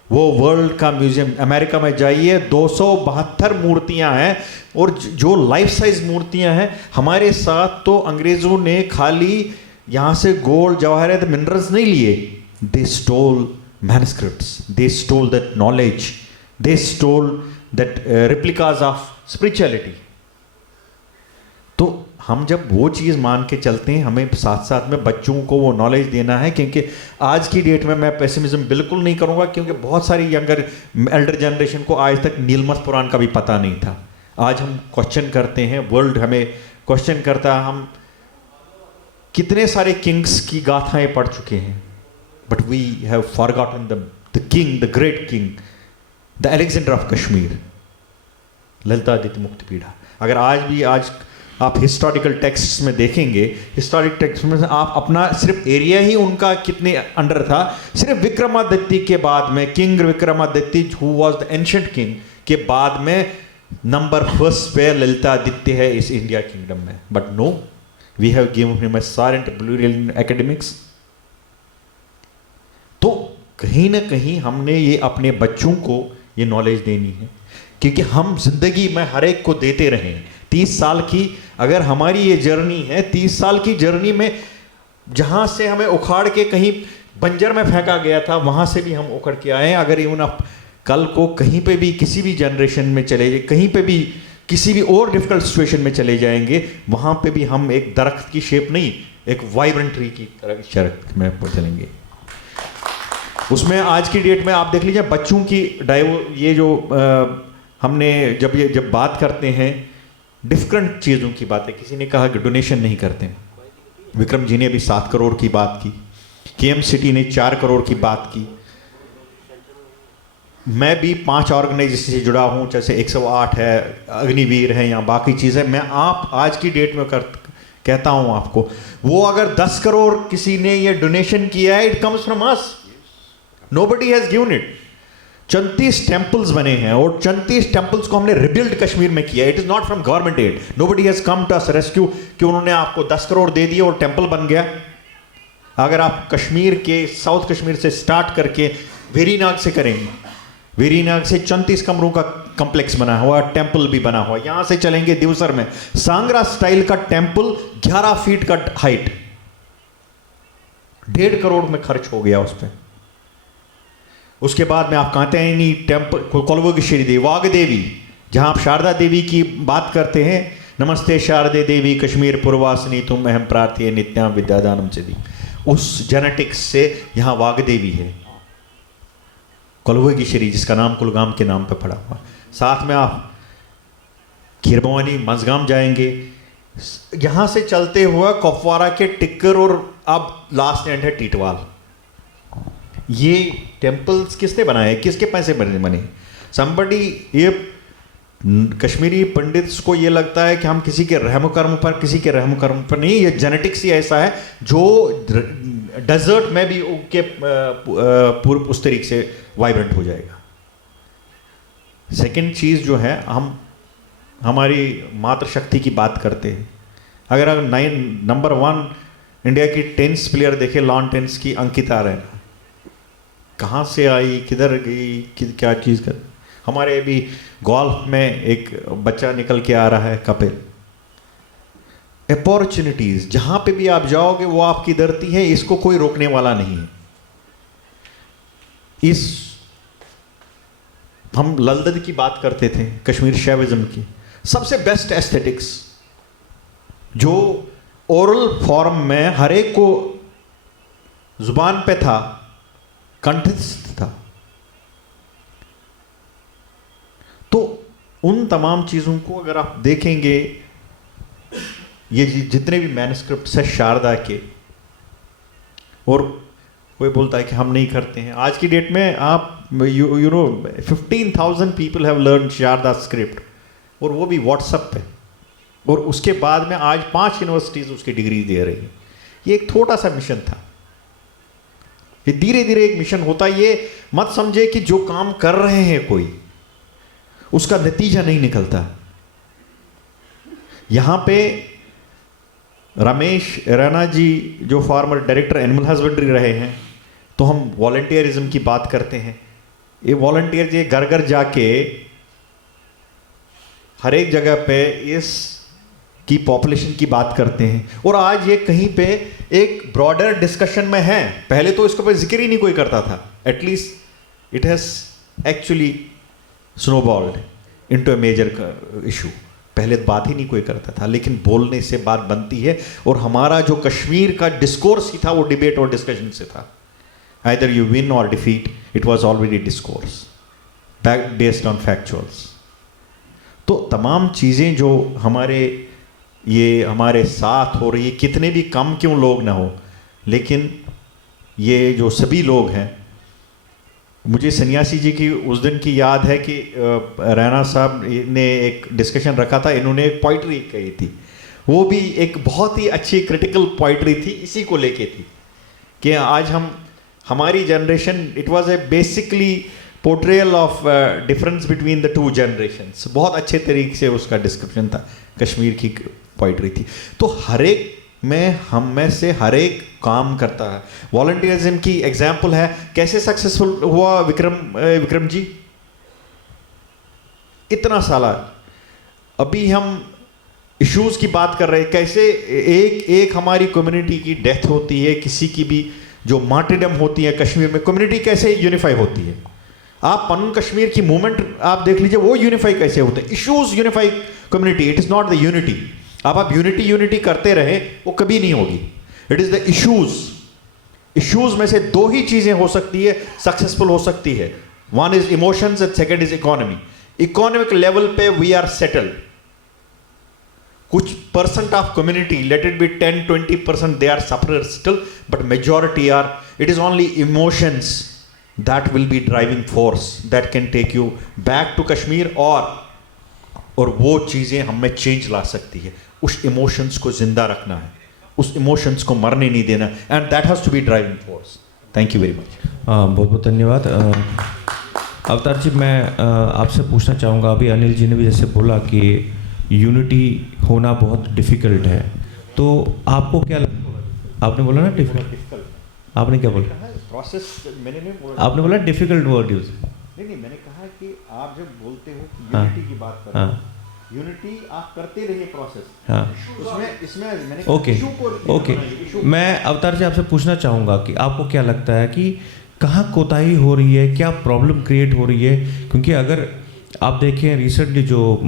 वो वर्ल्ड का म्यूजियम, अमेरिका में जाइए 272 मूर्तियां हैं, और जो लाइफ साइज मूर्तियां हैं। हमारे साथ तो अंग्रेजों ने खाली यहाँ से गोल्ड जवाहरात मिनरल्स नहीं लिए, they stole manuscripts, they stole that knowledge, they stole that replicas of spirituality. तो हम जब वो चीज़ मान के चलते हैं, हमें साथ साथ में बच्चों को वो नॉलेज देना है, क्योंकि आज की डेट में मैं पेसिमिज्म बिल्कुल नहीं करूँगा, क्योंकि बहुत सारी यंगर एल्डर जनरेशन को आज तक नीलमस पुराण का भी पता नहीं था। आज हम क्वेश्चन करते हैं, वर्ल्ड हमें क्वेश्चन करता है, हम कितने सारे किंग्स की गाथाएं पढ़ चुके हैं, but we have forgotten the king, the great king, the Alexander of Kashmir, Lalitaditya Muktapida. अगर आज आप हिस्टोरिकल टेक्स्ट्स में देखेंगे, हिस्टोरिक टेक्स्ट में आप अपना सिर्फ एरिया ही उनका कितने अंडर था, सिर्फ विक्रमादित्य के बाद में, king Vikramaditya who was the ancient king के बाद में नंबर फर्स्ट पे ललितादित्य है इस इंडिया किंगडम में। But no, we have given him a silent burial academics. तो कहीं ना कहीं हमने ये अपने बच्चों को ये नॉलेज देनी है, क्योंकि हम जिंदगी में हर एक को देते रहें। 30 साल की अगर हमारी ये जर्नी है, 30 साल की जर्नी में जहाँ से हमें उखाड़ के कहीं बंजर में फेंका गया था, वहाँ से भी हम उखड़ के आए हैं। अगर इवन आप कल को कहीं पे भी किसी भी जनरेशन में चले जाए, कहीं पे भी किसी भी और डिफिकल्ट सिचुएशन में चले जाएंगे, वहाँ पे भी हम एक दरख्त की शेप नहीं, एक वाइब्रेंट ट्री की तरह शर्त में चलेंगे। उसमें आज की डेट में आप देख लीजिए बच्चों की ये जो हमने जब बात करते हैं डिफरेंट चीज़ों की बात है। किसी ने कहा कि डोनेशन नहीं करते, विक्रम जी ने अभी 7 करोड़ की बात की, केएम सिटी ने 4 करोड़ की बात की। मैं भी 5 ऑर्गेनाइजेशन से जुड़ा हूँ, जैसे 108 है, अग्निवीर है, या बाकी चीज़ें। मैं आप आज की डेट में कहता हूँ आपको, वो अगर 10 करोड़ किसी ने ये डोनेशन किया है, it comes from us, nobody has given it. 34 temples बने हैं, और 34 टेम्पल्स को हमने रिबिल्ड कश्मीर में किया। It is not from government aid, nobody has come to us rescue कि उन्होंने आपको 10 करोड़ दे दिए और टेम्पल बन गया। अगर आप कश्मीर के साउथ कश्मीर से स्टार्ट करके वेरीनाग से करेंगे, वेरीनाग से 34 कमरों का कॉम्प्लेक्स बना हुआ, टेम्पल भी बना हुआ। यहां से चलेंगे दिवसर में सांगरा स्टाइल का टेम्पल, 11 फीट का हाइट, 1.5 करोड़ में खर्च हो गया उस पर। उसके बाद में आप कात्यायनी टेम्पल, कोलवोगेश्वरी देवी, वाग देवी, जहां आप शारदा देवी की बात करते हैं, नमस्ते शारदे देवी कश्मीर पूर्वासिनी तुम अहम प्रार्थी नित्याम विद्यादानम चली, उस जेनेटिक्स से यहाँ वाग देवी है, कोलवोगेश्वरी जिसका नाम कुलगाम के नाम पर पड़ा हुआ। साथ में आप खीरभवानी मजगाम जाएंगे, यहाँ से चलते हुए कुपवारा के टिक्कर, और अब लास्ट एंड है टीटवाल। ये टेम्पल्स किसने बनाए, किसके पैसे बने? समबडी, ये कश्मीरी पंडित्स को ये लगता है कि हम किसी के रहम कर्म पर, किसी के रहम कर्म पर नहीं, ये जेनेटिक्स ही ऐसा है जो डेजर्ट में भी उनके पूर्व उस तरीके से वाइब्रेंट हो जाएगा। सेकंड चीज़ जो है, हम हमारी मातृशक्ति की बात करते हैं। अगर नंबर 1 इंडिया की टेनिस प्लेयर देखे, लॉन टेनिस की अंकिता रैना, कहाँ से आई, किधर गई, क्या चीज़ कर। हमारे भी गोल्फ में एक बच्चा निकल के आ रहा है, कपिल। अपॉर्चुनिटीज जहाँ पे भी आप जाओगे वो आपकी धरती है, इसको कोई रोकने वाला नहीं है। हम ललदद की बात करते थे, कश्मीर शैविज्म की, सबसे बेस्ट एस्थेटिक्स जो ओरल फॉर्म में हर एक को जुबान पे था, कंठस्थ था। तो उन तमाम चीज़ों को अगर आप देखेंगे, ये जितने भी मैन्युस्क्रिप्ट्स है शारदा के, और कोई बोलता है कि हम नहीं करते हैं। आज की डेट में आप you know 15,000 people have learn Sharada script, और वो भी व्हाट्सएप पे। और उसके बाद में आज 5 यूनिवर्सिटीज़ उसकी डिग्री दे रही है। ये एक छोटा सा मिशन था, ये धीरे धीरे एक मिशन होता है। ये मत समझे कि जो काम कर रहे हैं कोई, उसका नतीजा नहीं निकलता। यहां पे रमेश रैना जी जो फॉर्मर डायरेक्टर एनिमल हस्बेंड्री रहे हैं, तो हम वॉलंटियरिज्म की बात करते हैं। ये वॉलंटियर ये घर घर जाके हर एक जगह पे इस की पॉपुलेशन की बात करते हैं, और आज ये कहीं पे एक ब्रॉडर डिस्कशन में है। पहले तो इसके ऊपर जिक्र ही नहीं कोई करता था। At least it has actually snowballed into a major issue. पहले बात ही नहीं कोई करता था, लेकिन बोलने से बात बनती है। और हमारा जो कश्मीर का डिस्कोर्स ही था वो डिबेट और डिस्कशन से था। आइदर यू विन और defeat, it was already discourse based on factuals. तो तमाम चीज़ें जो हमारे साथ हो रही है, कितने भी कम क्यों लोग ना हो, लेकिन ये जो सभी लोग हैं, मुझे सन्यासी जी की उस दिन की याद है कि रैना साहब ने एक डिस्कशन रखा था, इन्होंने एक पोइट्री कही थी, वो भी एक बहुत ही अच्छी क्रिटिकल पोइट्री थी, इसी को लेके थी कि आज हमारी generation, it was a basically portrayal of difference between the two generations. बहुत अच्छे तरीके से उसका डिस्क्रिप्शन था, कश्मीर की पोइट्री थी। तो हर एक में हम में से हर एक काम करता है। वॉलंटियरिज्म की एग्जाम्पल है, कैसे सक्सेसफुल हुआ विक्रम जी इतना साला। अभी हम इश्यूज की बात कर रहे हैं, कैसे एक हमारी कम्युनिटी की डेथ होती है, किसी की भी जो मार्टिडम होती है कश्मीर में, कम्युनिटी कैसे यूनिफाई होती है। आप पनन कश्मीर की मूवमेंट आप देख लीजिए, वो यूनिफाई कैसे होते हैं। Issues unify community, it is not the unity. आप यूनिटी करते रहे, वो कभी नहीं होगी। इट इज द इश्यूज में से दो ही चीजें हो सकती है, सक्सेसफुल हो सकती है। One is emotions and second is economy. Economic level पे वी आर सेटल्ड। कुछ percent of community, let it be 10-20%, they are sufferers still, but majority are, it is only emotions that will be driving force that can take you back to Kashmir, और वो चीज़ें हमें चेंज ला सकती है। उस इमोशंस को जिंदा रखना है, उस इमोशंस को मरने नहीं देना, and that has to be driving force. Thank you very much. बहुत बहुत धन्यवाद। अवतार जी, मैं आपसे पूछना चाहूँगा, अभी अनिल जी ने भी जैसे बोला कि यूनिटी होना बहुत डिफ़िकल्ट है, तो आपको क्या आपने बोला ना डिफ़िकल्ट, आपने क्या बोला? प्रोसेस मैंने नहीं बोला, आपने बोला डिफिकल्ट वर्ड यूज। नहीं, मैंने कहा कि आप जब बोलते हो कि यूनिटी की बात कर रहे हो, यूनिटी आप करते रहिए प्रोसेस। इसमें मैंने ओके। मैं अवतार जी आपसे पूछना चाहूँगा कि आपको क्या लगता है कि कहाँ कोताही हो रही है, क्या प्रॉब्लम क्रिएट हो रही है? क्योंकि अगर आप देखें रिसेंटली जो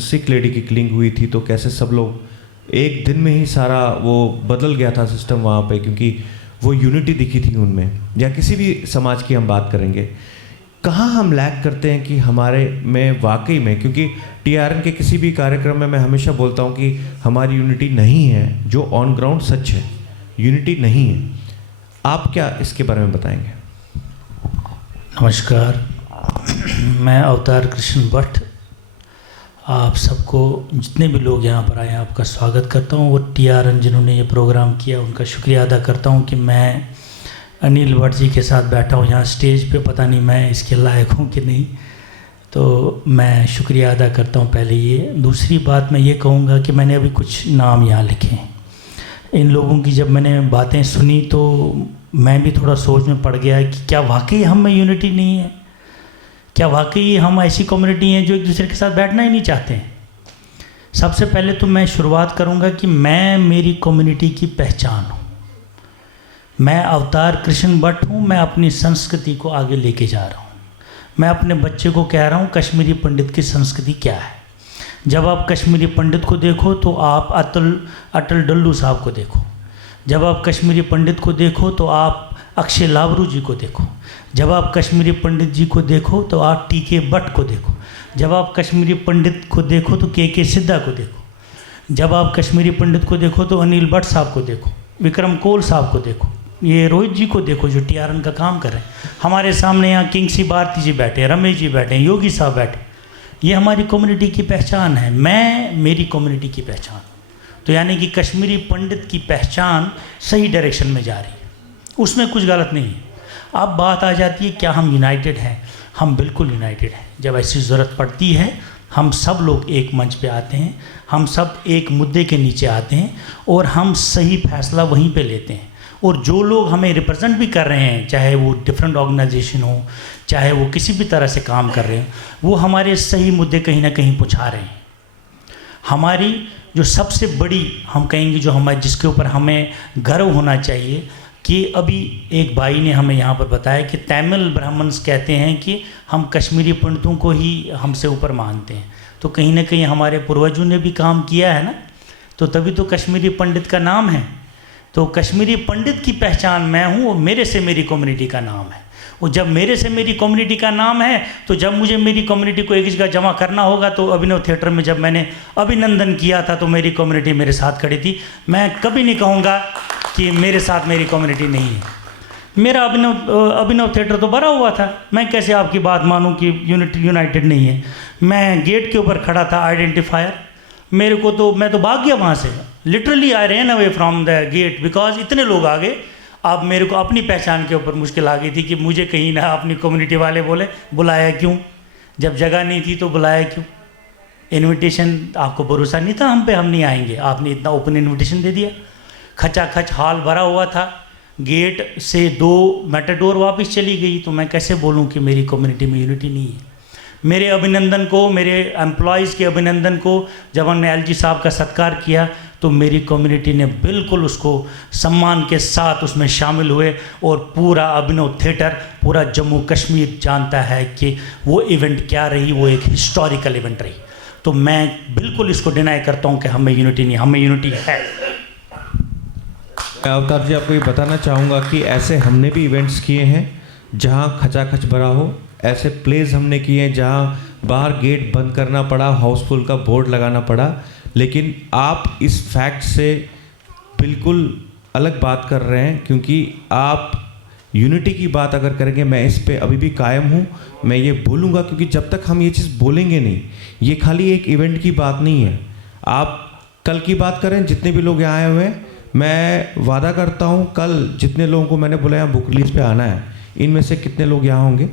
सिख लेडी की किलिंग हुई थी, तो कैसे सब लोग एक दिन में ही सारा वो बदल गया था सिस्टम वहाँ पे, क्योंकि वो यूनिटी दिखी थी उनमें। या किसी भी समाज की हम बात करेंगे, कहाँ हम लैक करते हैं कि हमारे में वाकई में, क्योंकि टीआरएन के किसी भी कार्यक्रम में मैं हमेशा बोलता हूँ कि हमारी यूनिटी नहीं है, जो ऑन ग्राउंड सच है, यूनिटी नहीं है। आप क्या इसके बारे में बताएंगे? नमस्कार, मैं अवतार कृष्ण भट्ट आप सबको, जितने भी लोग यहाँ पर आए, आपका स्वागत करता हूँ। और टीआरएन जिन्होंने ये प्रोग्राम किया, उनका शुक्रिया अदा करता हूँ कि मैं अनिल भट्ट जी के साथ बैठा हूँ यहाँ स्टेज पे। पता नहीं मैं इसके लायक हूँ कि नहीं, तो मैं शुक्रिया अदा करता हूँ पहले ये। दूसरी बात मैं ये कहूँगा कि मैंने अभी कुछ नाम यहाँ लिखे हैं। इन लोगों की जब मैंने बातें सुनी तो मैं भी थोड़ा सोच में पड़ गया कि क्या वाकई हम में यूनिटी नहीं है? क्या वाकई हम ऐसी कम्युनिटी हैं जो एक दूसरे के साथ बैठना ही नहीं चाहते हैं? सबसे पहले तो मैं शुरुआत करूंगा कि मैं मेरी कम्युनिटी की पहचान हूँ। मैं अवतार कृष्ण भट्ट हूँ। मैं अपनी संस्कृति को आगे लेके जा रहा हूँ। मैं अपने बच्चे को कह रहा हूँ कश्मीरी पंडित की संस्कृति क्या है। जब आप कश्मीरी पंडित को देखो तो आप अटल डल्लू साहब को देखो। जब आप कश्मीरी पंडित को देखो तो आप अक्षय लावरू जी को देखो। जब आप कश्मीरी पंडित जी को देखो तो आप टीके भट्ट को देखो। जब आप कश्मीरी पंडित को देखो तो के सिद्धा को देखो। जब आप कश्मीरी पंडित को देखो तो अनिल भट्ट साहब को देखो, विक्रम कोल साहब को देखो, ये रोहित जी को देखो जो टीआरएन का काम कर रहे हैं। हमारे सामने यहाँ किंगसी भारती जी बैठे हैं, रमेश जी बैठे हैं, योगी साहब बैठे। ये हमारी कम्युनिटी की पहचान है। मैं मेरी कम्युनिटी की पहचान, तो यानी कि कश्मीरी पंडित की पहचान सही डायरेक्शन में जा रही है, उसमें कुछ गलत नहीं है। अब बात आ जाती है क्या हम यूनाइटेड हैं? हम बिल्कुल यूनाइटेड हैं। जब ऐसी ज़रूरत पड़ती है हम सब लोग एक मंच पे आते हैं, हम सब एक मुद्दे के नीचे आते हैं और हम सही फैसला वहीं पे लेते हैं। और जो लोग हमें रिप्रेजेंट भी कर रहे हैं, चाहे वो डिफरेंट ऑर्गेनाइजेशन हो, चाहे वो किसी भी तरह से काम कर रहे हैं, वो हमारे सही मुद्दे कहीं ना कहीं पहुँचा रहे हैं। हमारी जो सबसे बड़ी हम कहेंगे जो हमारे जिसके ऊपर हमें गर्व होना चाहिए कि अभी एक भाई ने हमें यहाँ पर बताया कि तमिल ब्राह्मण्स कहते हैं कि हम कश्मीरी पंडितों को ही हमसे ऊपर मानते हैं। तो कहीं ना कहीं हमारे पूर्वजों ने भी काम किया है ना, तो तभी तो कश्मीरी पंडित का नाम है। तो कश्मीरी पंडित की पहचान मैं हूँ और मेरे से मेरी कम्युनिटी का नाम है। और जब मेरे से मेरी कम्युनिटी का नाम है तो जब मुझे मेरी कम्युनिटी को एक जगह जमा करना होगा, तो अभिनव थिएटर में जब मैंने अभिनंदन किया था तो मेरी कम्युनिटी मेरे साथ खड़ी थी। मैं कभी नहीं कहूँगा कि मेरे साथ मेरी कम्युनिटी नहीं है। मेरा अभिनव थिएटर तो भरा हुआ था, मैं कैसे आपकी बात मानूं कि यूनाइटेड नहीं है। मैं गेट के ऊपर खड़ा था, आइडेंटिफायर, मेरे को तो मैं तो भाग गया वहाँ से, literally I ran away from the get because इतने लोग आ गए। अब मेरे को अपनी पहचान के ऊपर मुश्किल आ गई थी कि मुझे कहीं ना अपनी कम्युनिटी वाले बोले बुलाया क्यों, जब जगह नहीं थी तो बुलाया क्यों। इनविटेशन आपको भरोसा नहीं था हम पे, हम नहीं आएंगे, आपने इतना ओपन इनविटेशन दे दिया। खचाखच हॉल भरा हुआ था, गेट से 2 मेटाडोर वापस चली गई, तो मैं कैसे बोलूं कि मेरी कम्युनिटी में यूनिटी नहीं है। मेरे अभिनंदन को, मेरे एम्प्लॉयज़ के अभिनंदन को जब हमने एलजी साहब का सत्कार किया तो मेरी कम्युनिटी ने बिल्कुल उसको सम्मान के साथ उसमें शामिल हुए। और पूरा अभिनव थिएटर, पूरा जम्मू कश्मीर जानता है कि वो इवेंट क्या रही, वो एक हिस्टोरिकल इवेंट रही। तो मैं बिल्कुल इसको डिनाई करता हूँ कि हमें यूनिटी नहीं, हमें यूनिटी है। मैं अवतार जी आपको ये बताना चाहूँगा कि ऐसे हमने भी इवेंट्स किए हैं जहाँ खचाखच भरा हो, ऐसे प्लेस हमने किए हैं जहाँ बाहर गेट बंद करना पड़ा, हाउसफुल का बोर्ड लगाना पड़ा। लेकिन आप इस फैक्ट से बिल्कुल अलग बात कर रहे हैं, क्योंकि आप यूनिटी की बात अगर करेंगे, मैं इस पे अभी भी कायम हूँ। मैं ये बोलूँगा क्योंकि जब तक हम ये चीज़ बोलेंगे नहीं, ये खाली एक इवेंट की बात नहीं है। आप कल की बात करें, जितने भी लोग यहाँ आए हुए हैं, मैं वादा करता हूँ कल जितने लोगों को मैंने बोला यहाँ बुक रिलीज पे आना है, इनमें से कितने लोग यहाँ होंगे,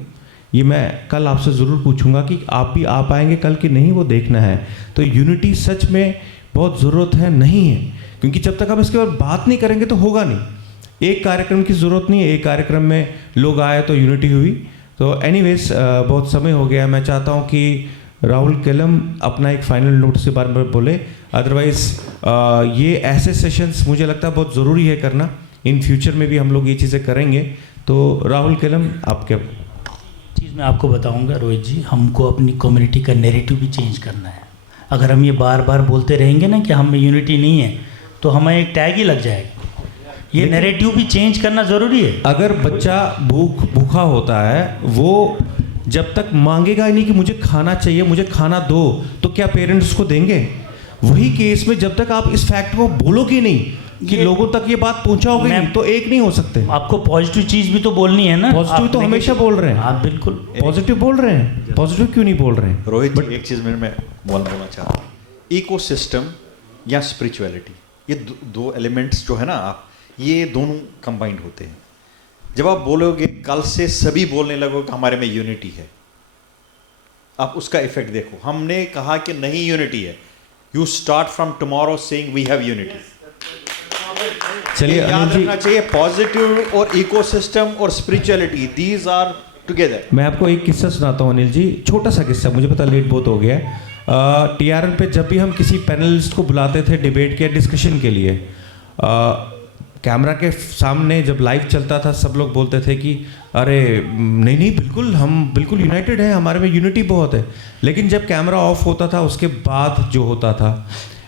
ये मैं कल आपसे ज़रूर पूछूंगा कि आप भी आ पाएंगे कल कि नहीं, वो देखना है। तो यूनिटी सच में बहुत ज़रूरत है, नहीं है, क्योंकि जब तक हम इसके बाद बात नहीं करेंगे तो होगा नहीं। एक कार्यक्रम की ज़रूरत नहीं है, एक कार्यक्रम में लोग आए तो यूनिटी हुई। तो एनीवेज बहुत समय हो गया, मैं चाहता हूँ कि राहुल केलम अपना एक फाइनल नोट के बारे में बोले। अदरवाइज़ ये ऐसे सेशंस मुझे लगता है बहुत ज़रूरी है करना, इन फ्यूचर में भी हम लोग ये चीज़ें करेंगे। तो राहुल केलम, आप क्या चीज़ मैं आपको बताऊंगा रोहित जी, हमको अपनी कम्युनिटी का नैरेटिव भी चेंज करना है। अगर हम ये बार बार बोलते रहेंगे ना कि हम में यूनिटी नहीं है, तो हमें एक टैग ही लग जाएगा। ये नैरेटिव भी चेंज करना ज़रूरी है। अगर बच्चा भूखा होता है, वो जब तक मांगेगा ही नहीं कि मुझे खाना चाहिए, मुझे खाना दो, तो क्या पेरेंट्स उसको देंगे? वही केस में जब तक आप इस फैक्ट को बोलोगे नहीं कि लोगों तक ये बात पहुंचाओगे नहीं, तो एक नहीं हो सकते। आपको पॉजिटिव चीज़ भी तो बोलनी है ना। पॉजिटिव तो हमेशा बोल रहे हैं आप, बिल्कुल पॉजिटिव बोल रहे हैं, पॉजिटिव क्यों नहीं बोल रहे हैं? रोहित जी, एक चीज़ मैं बोलना चाहता हूँ, इकोसिस्टम या स्पिरिचुअलिटी, ये दो एलिमेंट्स जो है ना, आप ये दोनों कंबाइंड होते हैं। जब आप बोलोगे कल से सभी बोलने लगोगे कि हमारे में यूनिटी है, आप उसका इफेक्ट देखो। हमने कहा कि नहीं यूनिटी है, you start from tomorrow saying we have unity. चलिए याद रखना चाहिए, पॉजिटिव और इकोसिस्टम और स्पिरिचुअलिटी, दीज आर टुगेदर। मैं आपको एक किस्सा सुनाता हूँ अनिल जी, छोटा सा किस्सा, मुझे पता लेट बहुत हो गया है। TRN पे जब भी हम किसी पैनलिस्ट को बुलाते थे डिबेट के डिस्कशन के लिए, कैमरा के सामने जब लाइव चलता था, सब लोग बोलते थे कि अरे नहीं नहीं, बिल्कुल हम बिल्कुल यूनाइटेड हैं, हमारे में यूनिटी बहुत है। लेकिन जब कैमरा ऑफ होता था, उसके बाद जो होता था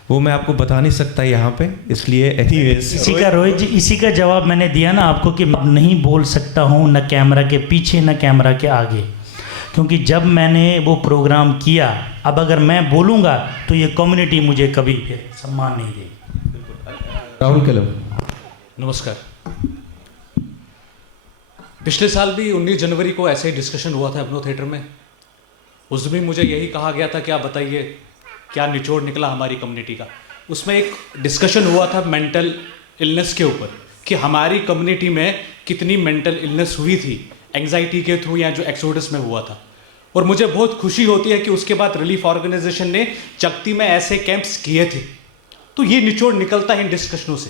वो मैं आपको बता नहीं सकता यहाँ पे, इसलिए एनीवेज। इसी का रोहित जी, इसी का जवाब मैंने दिया ना आपको कि मैं नहीं बोल सकता हूँ न कैमरा के पीछे न कैमरा के आगे, क्योंकि जब मैंने वो प्रोग्राम किया, अब अगर मैं बोलूँगा तो ये कम्युनिटी मुझे कभी फिर सम्मान नहीं देगी। राहुल केलम, नमस्कार। पिछले साल भी 19 जनवरी को ऐसे ही डिस्कशन हुआ था अभिनव थिएटर में। उस दिन भी मुझे यही कहा गया था कि आप बताइए क्या निचोड़ निकला हमारी कम्युनिटी का। उसमें एक डिस्कशन हुआ था मेंटल इलनेस के ऊपर कि हमारी कम्युनिटी में कितनी मेंटल इलनेस हुई थी एंग्जाइटी के थ्रू या जो एक्सोडस में हुआ था। और मुझे बहुत खुशी होती है कि उसके बाद रिलीफ ऑर्गेनाइजेशन ने चकती में ऐसे कैंप्स किए थे। तो ये निचोड़ निकलता है इन डिस्कशनों से।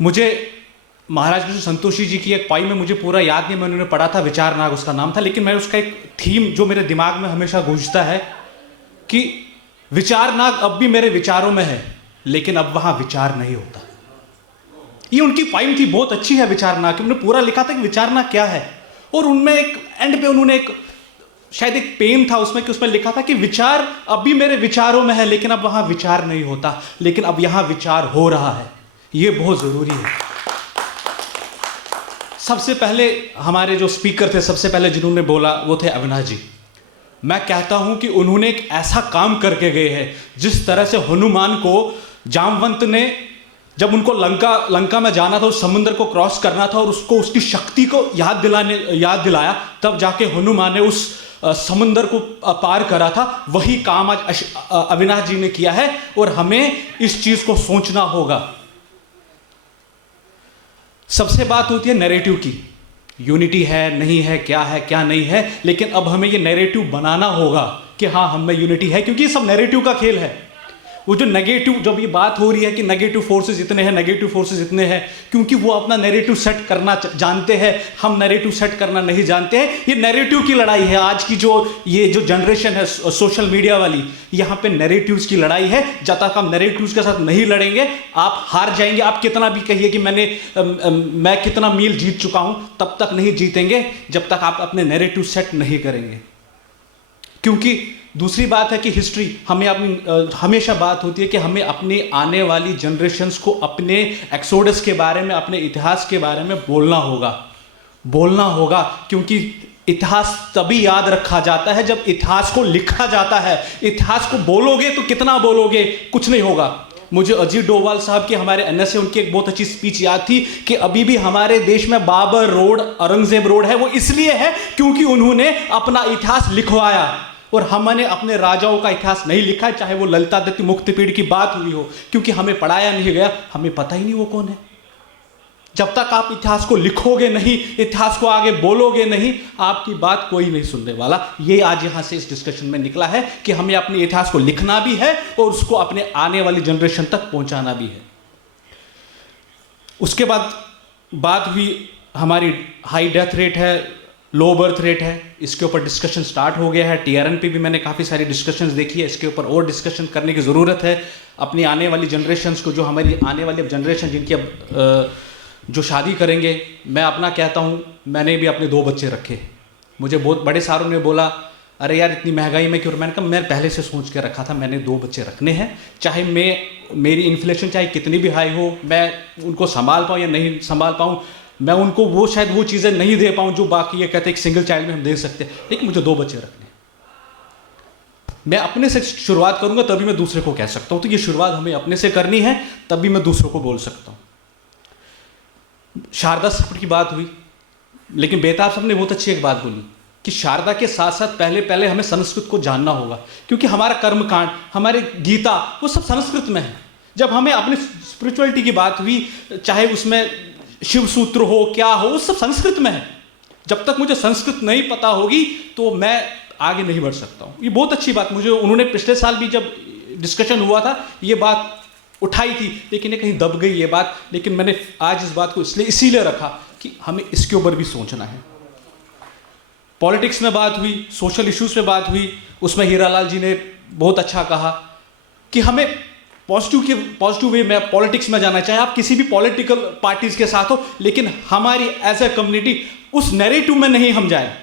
मुझे महाराज कृष्ण संतोषी जी की एक पाई में, मुझे पूरा याद नहीं, मैंने उन्हें पढ़ा था, विचार नाग उसका नाम था, लेकिन मैं उसका एक थीम जो मेरे दिमाग में हमेशा गूंजता है कि विचार नाग अब भी मेरे विचारों में है, लेकिन अब वहां विचार नहीं होता। ये उनकी पाइम थी, बहुत अच्छी है विचार नाग, उन्होंने पूरा लिखा था कि विचार नाग क्या है, और उनमें एक एंड पे उन्होंने एक शायद एक पेन था उसमें कि उसमें लिखा था कि विचार अब भी मेरे विचारों में है, लेकिन अब वहां विचार नहीं होता, लेकिन अब यहां विचार हो रहा है। ये बहुत जरूरी है। सबसे पहले हमारे जो स्पीकर थे, सबसे पहले जिन्होंने बोला वो थे अविनाश जी। मैं कहता हूं कि उन्होंने एक ऐसा काम करके गए हैं, जिस तरह से हनुमान को जामवंत ने, जब उनको लंका में जाना था, उस समुद्र को क्रॉस करना था और उसको उसकी शक्ति को याद दिलाया, तब जाके हनुमान ने उस समुद्र को पार करा था। वही काम आज अविनाश जी ने किया है, और हमें इस चीज को सोचना होगा। सबसे बात होती है नैरेटिव की, यूनिटी है नहीं है, क्या है क्या नहीं है, लेकिन अब हमें ये नैरेटिव बनाना होगा कि हाँ हम में यूनिटी है, क्योंकि ये सब नैरेटिव का खेल है। वो जो नेगेटिव, जब ये बात हो रही है कि नेगेटिव फोर्सेस इतने हैं, नेगेटिव फोर्सेस इतने हैं, क्योंकि वो अपना नैरेटिव सेट करना जानते हैं, हम नैरेटिव सेट करना नहीं जानते हैं। ये नैरेटिव की लड़ाई है आज की, ये जो जनरेशन है सोशल मीडिया वाली, यहाँ पे नैरेटिव्स की लड़ाई है। जब तक हम नैरेटिव्स के साथ नहीं लड़ेंगे, आप हार जाएंगे। आप कितना भी कहिए कि मैं कितना मील जीत चुका हूं, तब तक नहीं जीतेंगे जब तक आप अपने नैरेटिव सेट नहीं करेंगे। क्योंकि दूसरी बात है कि हिस्ट्री हमेशा बात होती है कि हमें अपनी आने वाली जनरेशन्स को अपने एक्सोडस के बारे में, अपने इतिहास के बारे में बोलना होगा, क्योंकि इतिहास तभी याद रखा जाता है जब इतिहास को लिखा जाता है। इतिहास को बोलोगे तो कितना बोलोगे, कुछ नहीं होगा। मुझे अजीत डोभाल साहब की, हमारे एनएसए, उनकी एक बहुत अच्छी स्पीच याद थी कि अभी भी हमारे देश में बाबर रोड, औरंगजेब रोड है, वो इसलिए है क्योंकि उन्होंने अपना इतिहास लिखवाया, और हमने अपने राजाओं का इतिहास नहीं लिखा है, चाहे वो ललिता दत्ती मुक्तिपीड़ की बात हुई हो, क्योंकि हमें पढ़ाया नहीं गया, हमें पता ही नहीं वो कौन है। जब तक आप इतिहास को लिखोगे नहीं, इतिहास को आगे बोलोगे नहीं, आपकी बात कोई नहीं सुनने वाला। ये आज यहां से इस डिस्कशन में निकला है कि हमें अपने इतिहास को लिखना भी है और उसको अपने आने वाली जनरेशन तक पहुंचाना भी है। उसके बाद बात हुई हमारी हाई डेथ रेट है, लो बर्थ रेट है, इसके ऊपर डिस्कशन स्टार्ट हो गया है। टीआरएन पे भी मैंने काफ़ी सारी डिस्कशंस देखी है, इसके ऊपर और डिस्कशन करने की ज़रूरत है। अपनी आने वाली जनरेशन्स को, जो हमारी आने वाली अब जनरेशन जिनकी अब जो शादी करेंगे, मैं अपना कहता हूँ, मैंने भी अपने 2 बच्चे रखे। मुझे बहुत बड़े सारों ने बोला अरे यार इतनी महंगाई में क्यों, मैंने कहा मैं पहले से सोच के रखा था, मैंने 2 बच्चे रखने हैं, चाहे मेरी इन्फ्लेशन चाहे कितनी भी हाई हो, मैं उनको संभाल पाऊँ या नहीं संभाल पाऊँ, मैं उनको वो शायद वो चीज़ें नहीं दे पाऊँ जो बाकी ये कहते हैं एक सिंगल चाइल्ड में हम दे सकते हैं, लेकिन मुझे 2 बच्चे रखने। मैं अपने से शुरुआत करूंगा तभी मैं दूसरे को कह सकता हूँ। तो ये शुरुआत हमें अपने से करनी है, तभी मैं दूसरों को बोल सकता हूँ। शारदा सप्ट की बात हुई, लेकिन बेताब साहब ने बहुत अच्छी एक बात बोली कि शारदा के साथ साथ पहले हमें संस्कृत को जानना होगा, क्योंकि हमारा कर्मकांड, हमारे गीता, वो सब संस्कृत में है। जब हमें अपनी स्पिरिचुअलिटी की बात हुई, चाहे उसमें शिव सूत्र हो, क्या हो, वो सब संस्कृत में है। जब तक मुझे संस्कृत नहीं पता होगी तो मैं आगे नहीं बढ़ सकता हूँ। ये बहुत अच्छी बात, मुझे उन्होंने पिछले साल भी जब डिस्कशन हुआ था ये बात उठाई थी, लेकिन ये कहीं दब गई ये बात। लेकिन मैंने आज इस बात को इसीलिए रखा कि हमें इसके ऊपर भी सोचना है। पॉलिटिक्स में बात हुई, सोशल इश्यूज में बात हुई, उसमें हीरालाल जी ने बहुत अच्छा कहा कि हमें पॉजिटिव वे में पॉलिटिक्स में जाना चाहिए। आप किसी भी पॉलिटिकल पार्टीज के साथ हो, लेकिन हमारी एज ए कम्युनिटी उस नैरेटिव में नहीं हम जाए।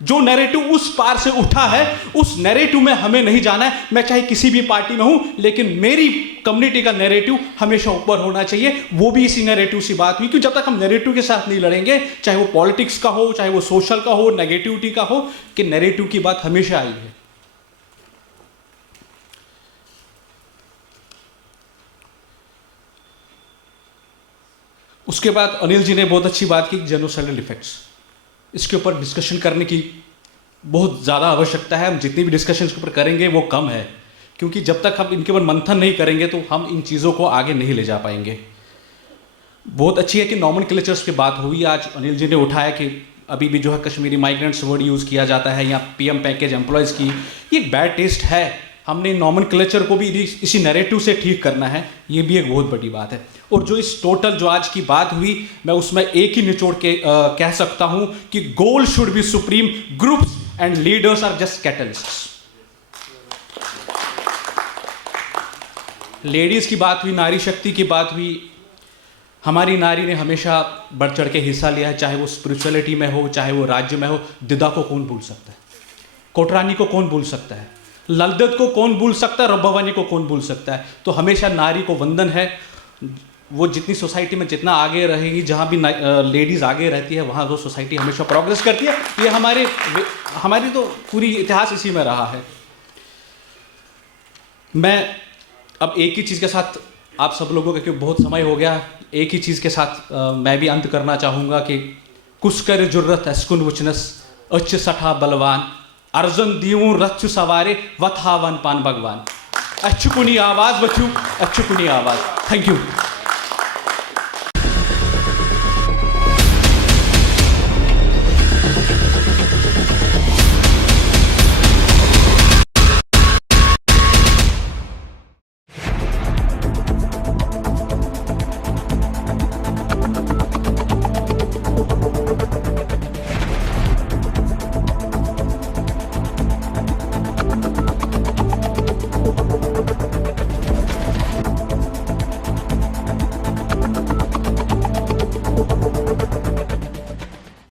जो नैरेटिव उस पार से उठा है, उस नैरेटिव में हमें नहीं जाना है। मैं चाहे किसी भी पार्टी में हूं, लेकिन मेरी कम्युनिटी का नैरेटिव हमेशा ऊपर होना चाहिए। वो भी इसी नैरेटिव से बात हुई कि जब तक हम नैरेटिव के साथ नहीं लड़ेंगे, चाहे वो पॉलिटिक्स का हो, चाहे वो सोशल का हो, नेगेटिविटी का हो, कि नैरेटिव की बात हमेशा आई है। उसके बाद अनिल जी ने बहुत अच्छी बात की, जेनोसाइडल इफेक्ट्स। इसके ऊपर डिस्कशन करने की बहुत ज़्यादा आवश्यकता है। हम जितनी भी डिस्कशन इसके ऊपर करेंगे वो कम है, क्योंकि जब तक हम इनके ऊपर मंथन नहीं करेंगे तो हम इन चीज़ों को आगे नहीं ले जा पाएंगे। बहुत अच्छी है कि नॉमेनक्लेचर्स की बात हुई। आज अनिल जी ने उठाया कि अभी भी जो है कश्मीरी माइग्रेंट्स वर्ड यूज़ किया जाता है, या पीएम पैकेज एम्प्लॉयज़ की, ये एक बैड टेस्ट है। हमने नॉमेनक्लेचर को भी इसी नैरेटिव से ठीक करना है, ये भी एक बहुत बड़ी बात है। और जो इस टोटल जो आज की बात हुई, मैं उसमें एक ही निचोड़ के कह सकता हूं कि goal should be supreme, groups and leaders are just catalysts. Ladies की बात हुई, नारी शक्ति की बात हुई, हमारी नारी ने हमेशा बढ़ चढ़ के हिस्सा लिया है, चाहे वो स्पिरिचुअलिटी में हो, चाहे वो राज्य में हो। दिदा को कौन भूल सकता है, कोटरानी को कौन भूल सकता है, ललदत को कौन भूल सकता है, रब्बावानी को कौन भूल सकता है। तो हमेशा नारी को वंदन है। वो जितनी सोसाइटी में जितना आगे रहेगी, जहाँ भी लेडीज़ आगे रहती है, वहाँ वो सोसाइटी हमेशा प्रोग्रेस करती है। ये हमारी तो पूरी इतिहास इसी में रहा है। मैं अब एक ही चीज़ के साथ आप सब लोगों का, क्योंकि बहुत समय हो गया, एक ही चीज़ के साथ मैं भी अंत करना चाहूँगा कि कुछ कर जुर्रत अस्कुन वचनस अच्छ सठा बलवान अर्जुन दीवूं रथ सवारे वथावन पान भगवान अच्छुकुनी आवाज़ बचू अच्छुकुनी आवाज़। Thank you.